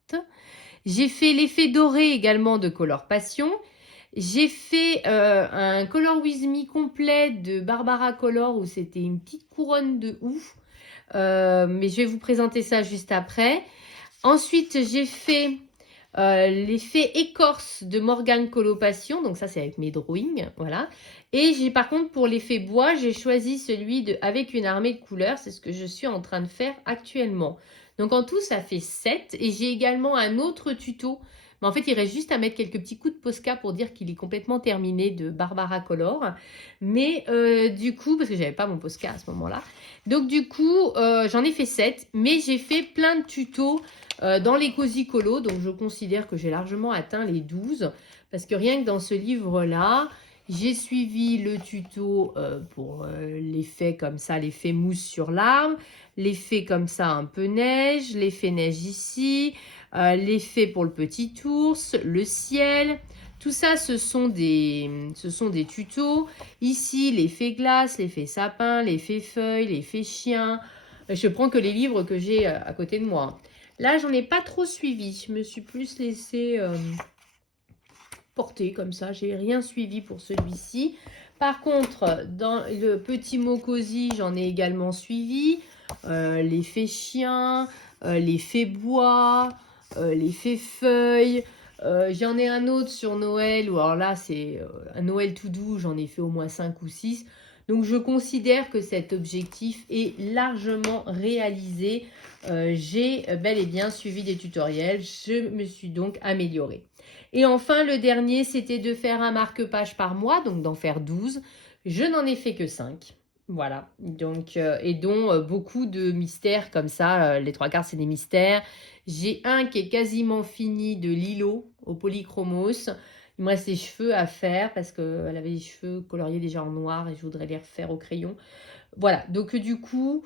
J'ai fait l'effet doré également de Color Passion. J'ai fait un Color With Me complet de Barbara Color où c'était une petite couronne de ouf. Mais je vais vous présenter ça juste après. Ensuite, j'ai fait l'effet écorce de Morgane Colopassion. Donc ça, c'est avec mes drawings. Voilà. Et par contre, pour l'effet bois, j'ai choisi celui de Avec une armée de couleurs. C'est ce que je suis en train de faire actuellement. Donc en tout, ça fait 7. Et j'ai également un autre tuto Mais en fait, il reste juste à mettre quelques petits coups de Posca pour dire qu'il est complètement terminé de Barbara Color. Mais du coup, parce que j'avais pas mon Posca à ce moment-là. Donc du coup, j'en ai fait 7. Mais j'ai fait plein de tutos dans les Cozy Colo. Donc je considère que j'ai largement atteint les 12. Parce que rien que dans ce livre-là, j'ai suivi le tuto pour l'effet comme ça, l'effet mousse sur l'arbre, l'effet comme ça un peu neige, l'effet neige ici, l'effet pour le petit ours, le ciel. Tout ça, ce sont des tutos. Ici, l'effet glace, l'effet sapin, l'effet feuille, l'effet chien. Je prends que les livres que j'ai à côté de moi. Là, j'en ai pas trop suivi. Je me suis plus laissée porter comme ça. J'ai rien suivi pour celui-ci. Par contre, dans le petit mot cosy, j'en ai également suivi. L'effet chien, l'effet bois, l'effet feuille. J'en ai un autre sur Noël, ou alors là, c'est un Noël tout doux. J'en ai fait au moins 5 ou 6. Donc, je considère que cet objectif est largement réalisé. J'ai bel et bien suivi des tutoriels. Je me suis donc améliorée. Et enfin, le dernier, c'était de faire un marque-page par mois, donc d'en faire 12. Je n'en ai fait que 5. Voilà. Donc, et dont beaucoup de mystères comme ça. Les 3/4, c'est des mystères. J'ai un qui est quasiment fini de Lilo au polychromos. Il me reste les cheveux à faire parce qu'elle avait les cheveux coloriés déjà en noir et je voudrais les refaire au crayon. Voilà. Donc, du coup,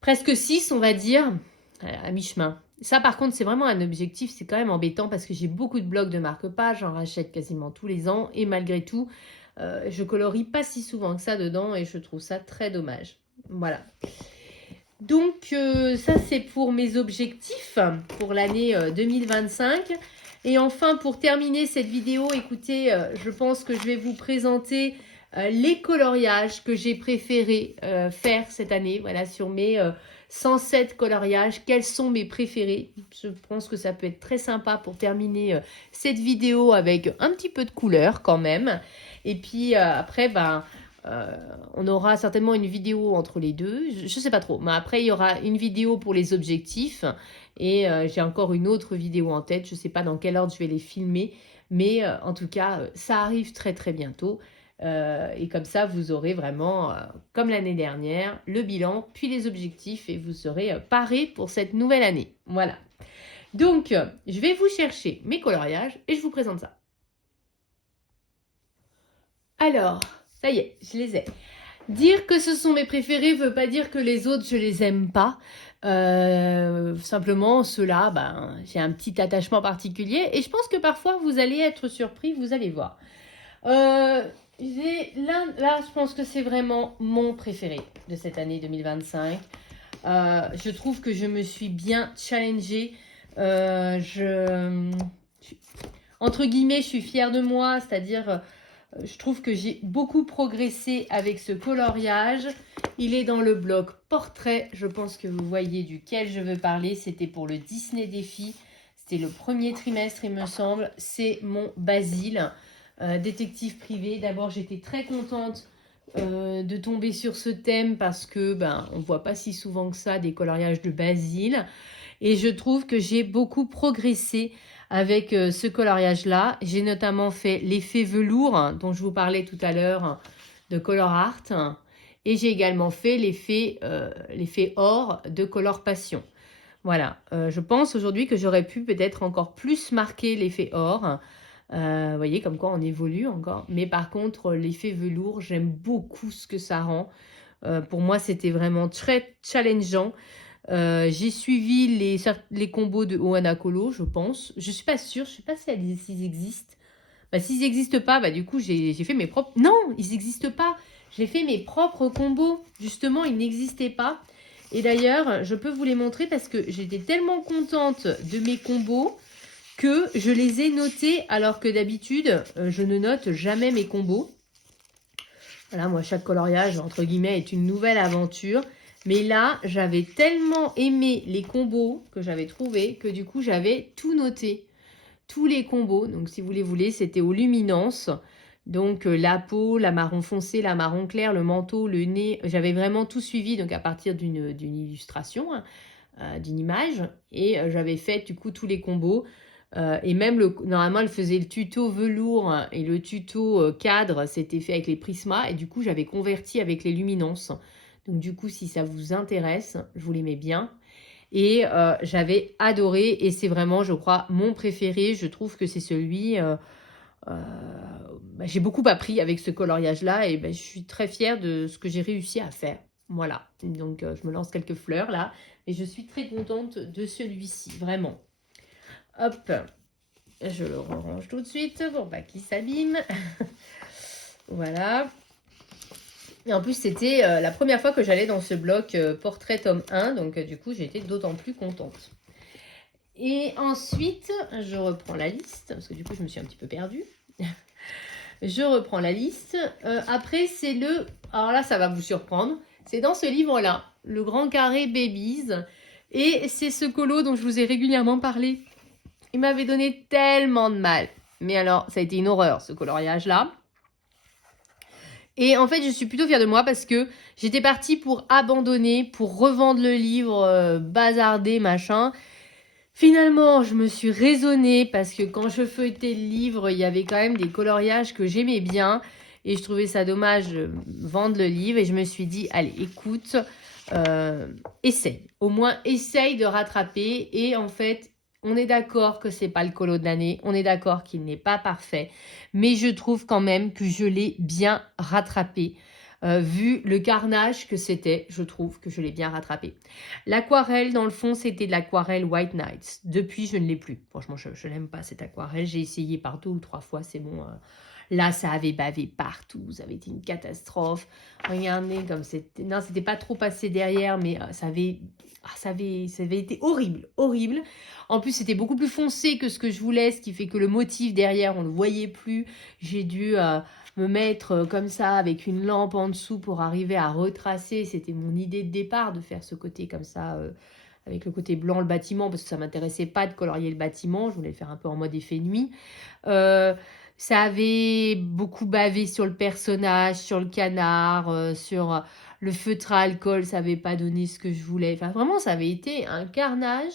presque 6, on va dire, à mi-chemin. Ça, par contre, c'est vraiment un objectif. C'est quand même embêtant parce que j'ai beaucoup de blocs de marque-page. J'en rachète quasiment tous les ans. Et malgré tout, je colorie pas si souvent que ça dedans. Et je trouve ça très dommage. Voilà. Donc, ça, c'est pour mes objectifs pour l'année 2025. Et enfin, pour terminer cette vidéo, écoutez, je pense que je vais vous présenter les coloriages que j'ai préféré faire cette année. Voilà, sur mes 107 coloriages, quels sont mes préférés. Je pense que ça peut être très sympa pour terminer cette vidéo avec un petit peu de couleur quand même. Et puis après, on aura certainement une vidéo entre les deux. Je ne sais pas trop. Mais après, il y aura une vidéo pour les objectifs. Et j'ai encore une autre vidéo en tête. Je ne sais pas dans quel ordre je vais les filmer. Mais en tout cas, ça arrive très très bientôt. Et comme ça, vous aurez vraiment, comme l'année dernière, le bilan, puis les objectifs. Et vous serez parés pour cette nouvelle année. Voilà. Donc, je vais vous chercher mes coloriages et je vous présente ça. Alors, ça y est, je les ai. Dire que ce sont mes préférés ne veut pas dire que les autres, je les aime pas. Simplement, ceux-là, j'ai un petit attachement particulier. Et je pense que parfois, vous allez être surpris, vous allez voir. J'ai là, je pense que c'est vraiment mon préféré de cette année 2025. Je trouve que je me suis bien challengée. Entre guillemets, je suis fière de moi, c'est-à-dire... je trouve que j'ai beaucoup progressé avec ce coloriage. Il est dans le bloc portrait. Je pense que vous voyez duquel je veux parler. C'était pour le Disney Défi. C'était le premier trimestre, il me semble. C'est mon Basile, détective privé. D'abord, j'étais très contente de tomber sur ce thème parce que on ne voit pas si souvent que ça des coloriages de Basile. Et je trouve que j'ai beaucoup progressé avec ce coloriage-là. J'ai notamment fait l'effet velours dont je vous parlais tout à l'heure de Color Art. Et j'ai également fait l'effet or de Color Passion. Voilà, je pense aujourd'hui que j'aurais pu peut-être encore plus marquer l'effet or. Vous voyez comme quoi on évolue encore. Mais par contre, l'effet velours, j'aime beaucoup ce que ça rend. Pour moi, c'était vraiment très challengeant. J'ai suivi les combos de Ohana Colo, je pense. Je suis pas sûre, je sais pas s'ils existent. S'ils n'existent pas, du coup, j'ai fait mes propres... Non, ils n'existent pas. J'ai fait mes propres combos. Justement, ils n'existaient pas. Et d'ailleurs, je peux vous les montrer parce que j'étais tellement contente de mes combos que je les ai notés alors que d'habitude, je ne note jamais mes combos. Voilà, moi, chaque coloriage, entre guillemets, est une nouvelle aventure. Mais là, j'avais tellement aimé les combos que j'avais trouvés que du coup, j'avais tout noté. Tous les combos. Donc, si vous les voulez, c'était aux luminances. Donc, la peau, la marron foncé, la marron clair, le manteau, le nez. J'avais vraiment tout suivi donc à partir d'une illustration, d'une image. Et j'avais fait du coup tous les combos. Et même, normalement, elle faisait le tuto velours et le tuto cadre, c'était fait avec les Prisma. Et du coup, j'avais converti avec les luminances. Donc du coup, si ça vous intéresse, je vous les mets bien. Et j'avais adoré. Et c'est vraiment, je crois, mon préféré. Je trouve que c'est celui... j'ai beaucoup appris avec ce coloriage-là. Et je suis très fière de ce que j'ai réussi à faire. Voilà. Donc, je me lance quelques fleurs là. Et je suis très contente de celui-ci, vraiment. Hop, je le range tout de suite pour pas qu'il s'abîme. Voilà. Et en plus, c'était la première fois que j'allais dans ce bloc portrait tome 1. Donc, du coup, j'ai été d'autant plus contente. Et ensuite, je reprends la liste. Parce que du coup, je me suis un petit peu perdue. Je reprends la liste. Après, c'est le... Alors là, ça va vous surprendre. C'est dans ce livre-là. Le Grand Carré Babies. Et c'est ce colo dont je vous ai régulièrement parlé. Il m'avait donné tellement de mal. Mais alors, ça a été une horreur, ce coloriage-là. Et en fait, je suis plutôt fière de moi parce que j'étais partie pour abandonner, pour revendre le livre, bazarder, machin. Finalement, je me suis raisonnée parce que quand je feuilletais le livre, il y avait quand même des coloriages que j'aimais bien. Et je trouvais ça dommage de vendre le livre. Et je me suis dit, allez, écoute, essaye. Au moins, essaye de rattraper. Et en fait, on est d'accord que c'est pas le colo de l'année. On est d'accord qu'il n'est pas parfait. Mais je trouve quand même que je l'ai bien rattrapé. Vu le carnage que c'était, je trouve que je l'ai bien rattrapé. L'aquarelle, dans le fond, c'était de l'aquarelle White Nights. Depuis, je ne l'ai plus. Franchement, je n'aime pas cette aquarelle. J'ai essayé par 2 ou 3 fois, c'est bon. Là, ça avait bavé partout. Ça avait été une catastrophe. Regardez comme c'était... Non, c'était pas trop passé derrière, mais ça avait été horrible, horrible. En plus, c'était beaucoup plus foncé que ce que je voulais, ce qui fait que le motif derrière, on ne le voyait plus. J'ai dû me mettre comme ça avec une lampe en dessous pour arriver à retracer. C'était mon idée de départ de faire ce côté comme ça, avec le côté blanc, le bâtiment, parce que ça ne m'intéressait pas de colorier le bâtiment. Je voulais le faire un peu en mode effet nuit. Ça avait beaucoup bavé sur le personnage, sur le canard, sur le feutre à alcool. Ça n'avait pas donné ce que je voulais. Enfin, vraiment, ça avait été un carnage.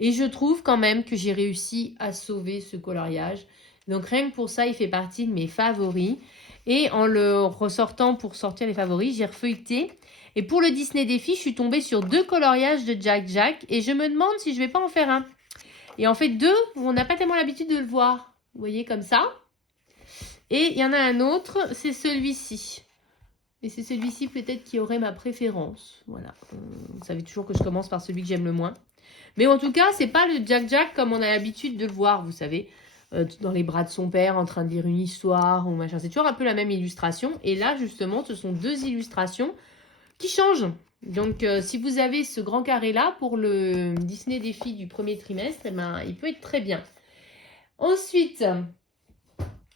Et je trouve quand même que j'ai réussi à sauver ce coloriage. Donc rien que pour ça, il fait partie de mes favoris. Et en le ressortant pour sortir les favoris, j'ai refeuilleté. Et pour le Disney Défi, je suis tombée sur 2 coloriages de Jack Jack. Et je me demande si je ne vais pas en faire un. Et en fait, 2 où on n'a pas tellement l'habitude de le voir. Vous voyez, comme ça. Et il y en a un autre, c'est celui-ci. Et c'est celui-ci peut-être qui aurait ma préférence. Voilà. Vous savez toujours que je commence par celui que j'aime le moins. Mais en tout cas, c'est pas le Jack Jack comme on a l'habitude de le voir, vous savez. Dans les bras de son père, en train de lire une histoire ou machin. C'est toujours un peu la même illustration. Et là, justement, ce sont 2 illustrations qui changent. Donc, si vous avez ce grand carré-là pour le Disney Défi du premier trimestre, eh ben, il peut être très bien. Ensuite...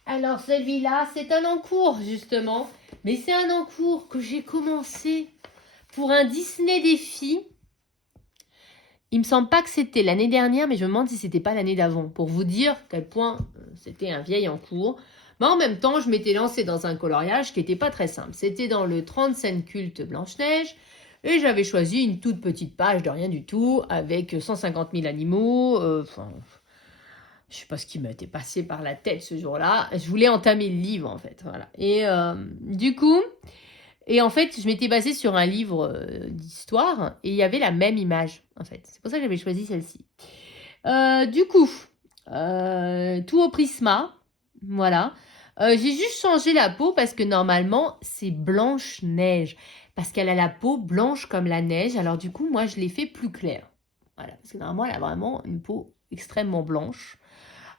Alors celui-là, c'est un encours justement, mais c'est un encours que j'ai commencé pour un Disney Défi. Il me semble pas que c'était l'année dernière, mais je me demande si c'était pas l'année d'avant, pour vous dire à quel point c'était un vieil encours. Mais en même temps, je m'étais lancée dans un coloriage qui n'était pas très simple. C'était dans le 30 scènes culte Blanche-Neige, et j'avais choisi une toute petite page de rien du tout, avec 150 000 animaux, je sais pas ce qui m'était passé par la tête ce jour-là. Je voulais entamer le livre, en fait. Voilà. Et du coup, en fait, je m'étais basée sur un livre d'histoire et il y avait la même image, en fait. C'est pour ça que j'avais choisi celle-ci. Du coup, tout au Prisma. Voilà. J'ai juste changé la peau parce que normalement, c'est Blanche-Neige. Parce qu'elle a la peau blanche comme la neige. Alors du coup, moi, je l'ai fait plus clair. Voilà. Parce que normalement, elle a vraiment une peau extrêmement blanche.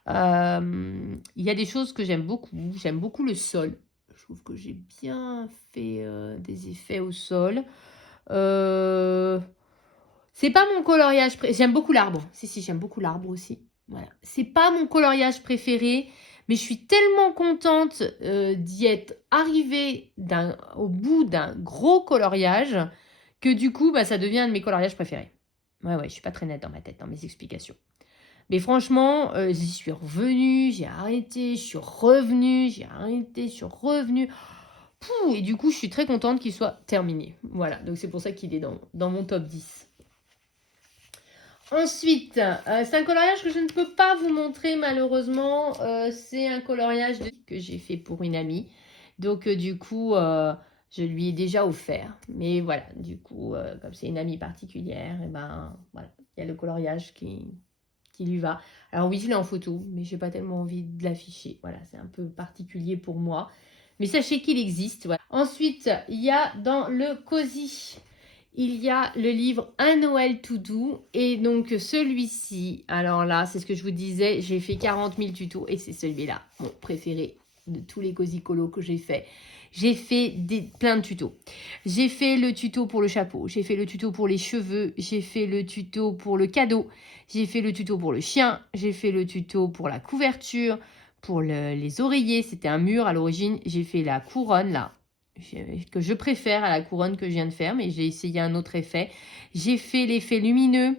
Il y a des choses que j'aime beaucoup. J'aime beaucoup le sol. Je trouve que j'ai bien fait des effets au sol. C'est pas mon coloriage préféré. J'aime beaucoup l'arbre. Si, j'aime beaucoup l'arbre aussi. Voilà. C'est pas mon coloriage préféré, mais je suis tellement contente d'y être arrivée au bout d'un gros coloriage que du coup, ça devient un de mes coloriages préférés. Ouais, je suis pas très nette dans ma tête, dans mes explications. Mais franchement, j'y suis revenue, j'ai arrêté, je suis revenue, j'ai arrêté, je suis revenue. Pouh, et du coup, je suis très contente qu'il soit terminé. Voilà, donc c'est pour ça qu'il est dans mon top 10. Ensuite, c'est un coloriage que je ne peux pas vous montrer malheureusement. C'est un coloriage que j'ai fait pour une amie. Donc du coup, je lui ai déjà offert. Mais voilà, du coup, comme c'est une amie particulière, et ben voilà, il y a le coloriage qui lui va. Alors oui, je l'ai en photo, mais j'ai pas tellement envie de l'afficher. Voilà, c'est un peu particulier pour moi. Mais sachez qu'il existe. Voilà. Ensuite, il y a dans le cosy, il y a le livre Un Noël tout doux. Et donc celui-ci, alors là, c'est ce que je vous disais, j'ai fait 40 000 tutos et c'est celui-là, mon préféré de tous les cosy colos que j'ai fait. J'ai fait plein de tutos. J'ai fait le tuto pour le chapeau, j'ai fait le tuto pour les cheveux, j'ai fait le tuto pour le cadeau, j'ai fait le tuto pour le chien, j'ai fait le tuto pour la couverture, pour les oreillers, c'était un mur à l'origine. J'ai fait la couronne là, que je préfère à la couronne que je viens de faire, mais j'ai essayé un autre effet. J'ai fait l'effet lumineux,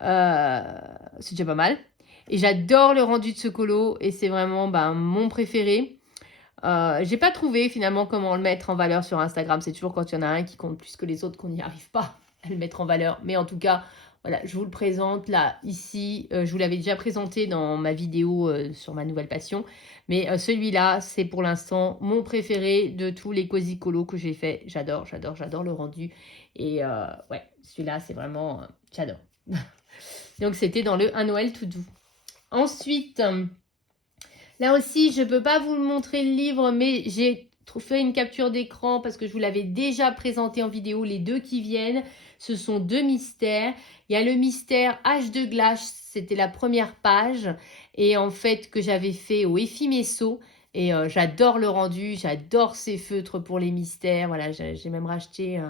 c'est déjà pas mal. Et j'adore le rendu de ce colo et c'est vraiment mon préféré. J'ai pas trouvé finalement comment le mettre en valeur sur Instagram. C'est toujours quand il y en a un qui compte plus que les autres qu'on n'y arrive pas à le mettre en valeur. Mais en tout cas, voilà, je vous le présente là, ici. Je vous l'avais déjà présenté dans ma vidéo sur ma nouvelle passion. Mais celui-là, c'est pour l'instant mon préféré de tous les cosy colos que j'ai fait. J'adore, j'adore, j'adore le rendu. Et ouais, celui-là, c'est vraiment... j'adore. Donc, c'était dans le Un Noël tout doux. Ensuite... là aussi, je ne peux pas vous montrer le livre, mais j'ai fait une capture d'écran parce que je vous l'avais déjà présenté en vidéo, les deux qui viennent. Ce sont deux mystères. Il y a le mystère Hache de glace, c'était la première page. Et en fait, que j'avais fait au Effimesso. Et j'adore le rendu, j'adore ces feutres pour les mystères. Voilà, j'ai même racheté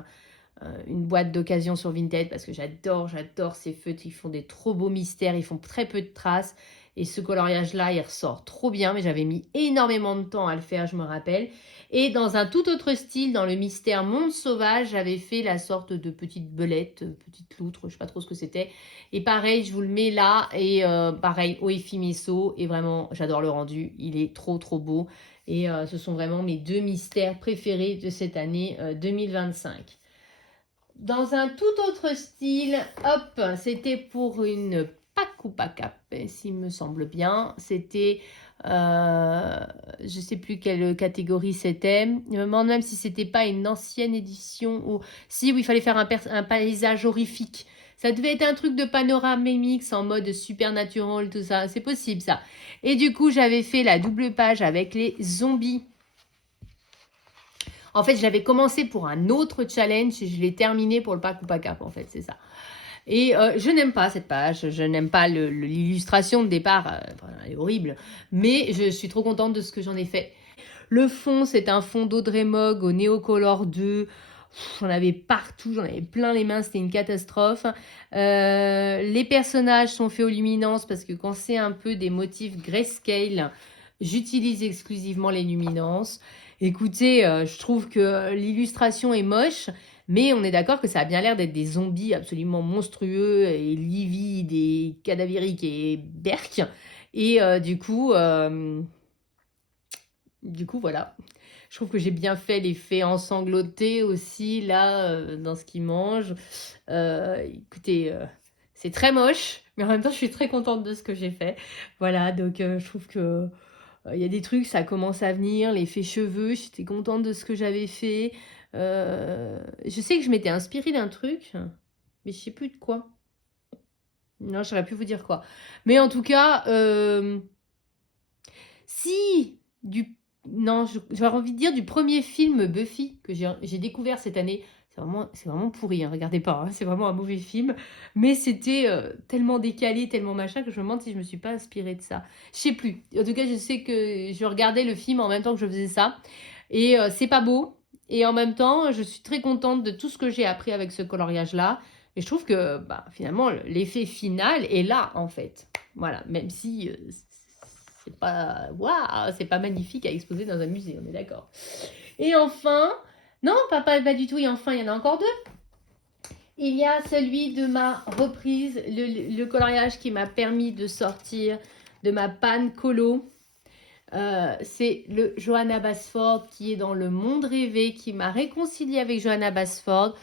une boîte d'occasion sur Vinted parce que j'adore ces feutres. Ils font des trop beaux mystères, ils font très peu de traces. Et ce coloriage-là, il ressort trop bien, mais j'avais mis énormément de temps à le faire, je me rappelle. Et dans un tout autre style, dans le mystère Monde Sauvage, j'avais fait la sorte de petite belette, petite loutre, je ne sais pas trop ce que c'était. Et pareil, je vous le mets là, et pareil, au Effimesso. Et vraiment, j'adore le rendu, il est trop beau. Et ce sont vraiment mes deux mystères préférés de cette année 2025. Dans un tout autre style, hop, c'était pour une Pac ou Pacap, s'il me semble bien. C'était, je ne sais plus quelle catégorie c'était. Je me demande même si c'était pas une ancienne édition ou si où il fallait faire un paysage horrifique. Ça devait être un truc de panoramix en mode supernatural, tout ça. C'est possible ça. Et du coup, j'avais fait la double page avec les zombies. En fait, j'avais commencé pour un autre challenge et je l'ai terminé pour le Pac ou Pacap, en fait, c'est ça. Et je n'aime pas cette page, je n'aime pas l'illustration de départ, elle est horrible, mais je suis trop contente de ce que j'en ai fait. Le fond, c'est un fond d'Audrey Mogg au Neocolor 2. J'en avais partout, j'en avais plein les mains, c'était une catastrophe. Les personnages sont faits aux luminances parce que quand c'est un peu des motifs grayscale, j'utilise exclusivement les luminances. Écoutez, je trouve que l'illustration est moche, mais on est d'accord que ça a bien l'air d'être des zombies absolument monstrueux et livides et cadavériques et berques. Et du coup, voilà. Je trouve que j'ai bien fait l'effet ensanglanté aussi, là, dans ce qu'ils mangent. Écoutez, c'est très moche, mais en même temps, je suis très contente de ce que j'ai fait. Voilà, donc je trouve que il y a des trucs, ça commence à venir, l'effet cheveux, j'étais contente de ce que j'avais fait. Je sais que je m'étais inspirée d'un truc, mais je sais plus de quoi. Non, je saurais plus vous dire quoi. Mais en tout cas, si, non, j'aurais envie de dire du premier film Buffy que j'ai découvert cette année. C'est vraiment pourri, hein, regardez pas, hein, c'est vraiment un mauvais film. Mais c'était tellement décalé, tellement machin, que je me demande si je me suis pas inspirée de ça. Je sais plus. En tout cas, je sais que je regardais le film en même temps que je faisais ça. Et c'est pas beau. Et en même temps, je suis très contente de tout ce que j'ai appris avec ce coloriage-là. Et je trouve que finalement, l'effet final est là, en fait. Voilà, même si c'est pas, waouh, c'est pas magnifique à exposer dans un musée, on est d'accord. Et enfin, non, pas du tout, et enfin, il y en a encore deux. Il y a celui de ma reprise, le coloriage qui m'a permis de sortir de ma panne colo. C'est le Johanna Basford qui est dans le monde rêvé, qui m'a réconcilié avec Johanna Basford,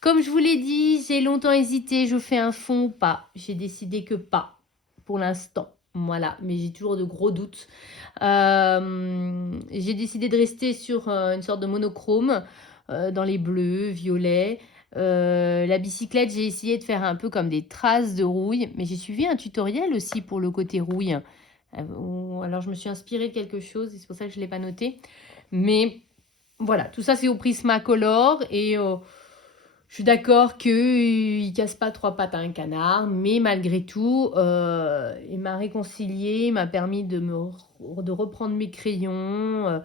Comme je vous l'ai dit, j'ai longtemps hésité, je fais un fond ou pas. J'ai décidé que pas, pour l'instant. Voilà, mais j'ai toujours de gros doutes. J'ai décidé de rester sur une sorte de monochrome dans les bleus, violets. La bicyclette, j'ai essayé de faire un peu comme des traces de rouille, mais j'ai suivi un tutoriel aussi pour le côté rouille. Alors je me suis inspirée de quelque chose, et c'est pour ça que je ne l'ai pas noté. Mais voilà, tout ça c'est au Prismacolor et je suis d'accord qu'il ne casse pas trois pattes à un canard, mais malgré tout, il m'a réconcilié, il m'a permis de reprendre mes crayons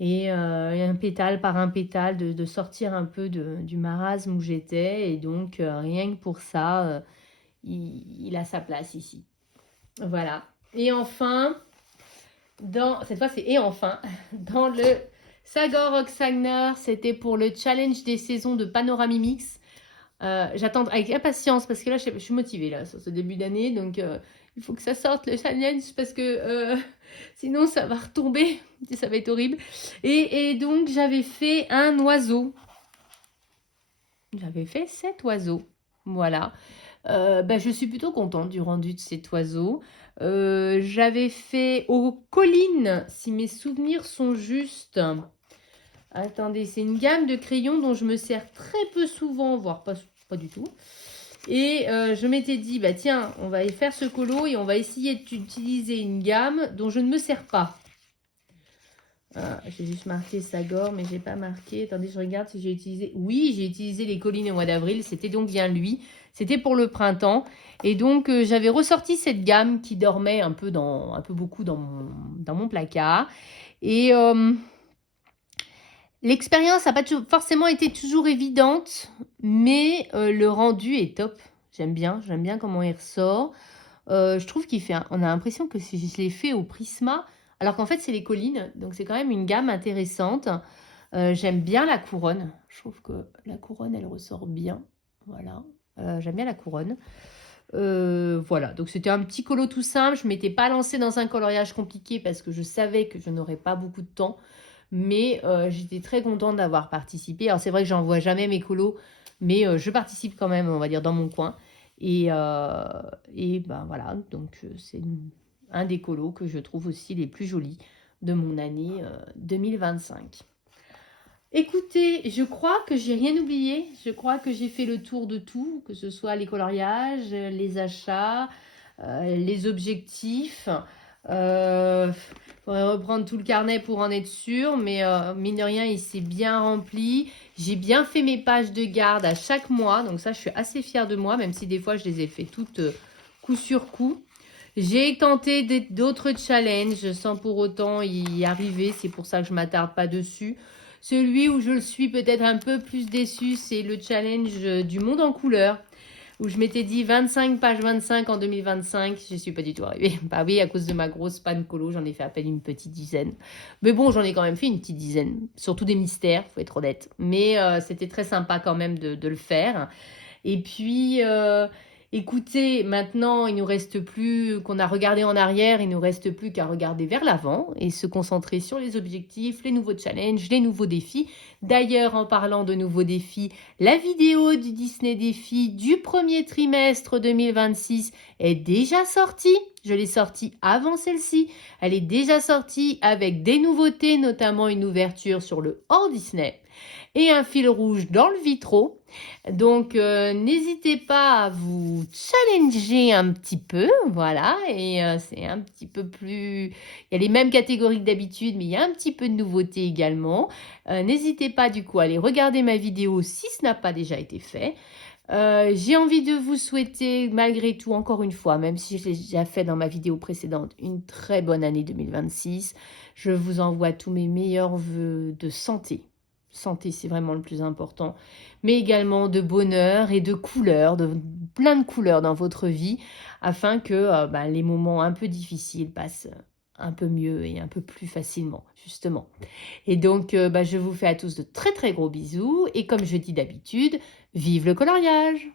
et un pétale par un pétale, de sortir un peu du marasme où j'étais. Et donc, rien que pour ça, il a sa place ici. Voilà. Et enfin, cette fois c'est et enfin, dans le Sagor Oxagnar, c'était pour le challenge des saisons de Panoramimix. J'attends avec impatience parce que là, je suis motivée là, sur ce début d'année. Donc, il faut que ça sorte le challenge parce que sinon, ça va retomber. Ça va être horrible. Et donc, j'avais fait un oiseau. J'avais fait 7 oiseaux. Voilà. Je suis plutôt contente du rendu de cet oiseau. J'avais fait aux collines, si mes souvenirs sont justes. Attendez, c'est une gamme de crayons dont je me sers très peu souvent, voire pas du tout. Et je m'étais dit, bah tiens, on va faire ce colo et on va essayer d'utiliser une gamme dont je ne me sers pas. J'ai juste marqué Sagor, mais j'ai pas marqué. Attendez, je regarde si j'ai utilisé. Oui, j'ai utilisé les collines au mois d'avril. C'était donc bien lui. C'était pour le printemps. Et donc, j'avais ressorti cette gamme qui dormait un peu beaucoup dans mon placard. Et l'expérience n'a pas forcément été toujours évidente, mais le rendu est top. J'aime bien comment il ressort. Je trouve qu'il fait, on a l'impression que si je l'ai fait au Prisma, alors qu'en fait c'est les collines, donc c'est quand même une gamme intéressante. J'aime bien la couronne. Je trouve que la couronne, elle ressort bien. Voilà, j'aime bien la couronne. Voilà, donc c'était un petit colo tout simple. Je ne m'étais pas lancée dans un coloriage compliqué parce que je savais que je n'aurais pas beaucoup de temps. Mais j'étais très contente d'avoir participé. Alors c'est vrai que j'envoie jamais mes colos, mais je participe quand même, on va dire, dans mon coin. Et ben voilà, donc c'est un des colos que je trouve aussi les plus jolis de mon année 2025. Écoutez, je crois que j'ai rien oublié. Je crois que j'ai fait le tour de tout, que ce soit les coloriages, les achats, les objectifs. Faudrait reprendre tout le carnet pour en être sûr, mais mine de rien, il s'est bien rempli. J'ai bien fait mes pages de garde à chaque mois, donc ça, je suis assez fière de moi, même si des fois, je les ai fait toutes coup sur coup. J'ai tenté d'autres challenges sans pour autant y arriver, c'est pour ça que je ne m'attarde pas dessus. Celui où je suis peut-être un peu plus déçue, c'est le challenge du monde en couleur, où je m'étais dit 25 pages 25 en 2025. Je ne suis pas du tout arrivée. Bah oui, à cause de ma grosse panne colo, j'en ai fait à peine une petite dizaine. Mais bon, j'en ai quand même fait une petite dizaine. Surtout des mystères, faut être honnête. Mais c'était très sympa quand même de le faire. Et puis, écoutez, maintenant, il nous reste plus qu'on a regardé en arrière, il nous reste plus qu'à regarder vers l'avant et se concentrer sur les objectifs, les nouveaux challenges, les nouveaux défis. D'ailleurs, en parlant de nouveaux défis, la vidéo du Disney Défi du premier trimestre 2026 est déjà sortie. Je l'ai sortie avant celle-ci. Elle est déjà sortie avec des nouveautés, notamment une ouverture sur le hors Disney et un fil rouge dans le vitro. Donc, n'hésitez pas à vous challenger un petit peu, voilà, et c'est un petit peu plus... Il y a les mêmes catégories que d'habitude, mais il y a un petit peu de nouveauté également. N'hésitez pas du coup à aller regarder ma vidéo si ce n'a pas déjà été fait. J'ai envie de vous souhaiter, malgré tout, encore une fois, même si je l'ai déjà fait dans ma vidéo précédente, une très bonne année 2026. Je vous envoie tous mes meilleurs vœux de santé. Santé, c'est vraiment le plus important, mais également de bonheur et de couleurs, de plein de couleurs dans votre vie, afin que les moments un peu difficiles passent un peu mieux et un peu plus facilement, justement. Et donc, je vous fais à tous de très très gros bisous, et comme je dis d'habitude, vive le coloriage!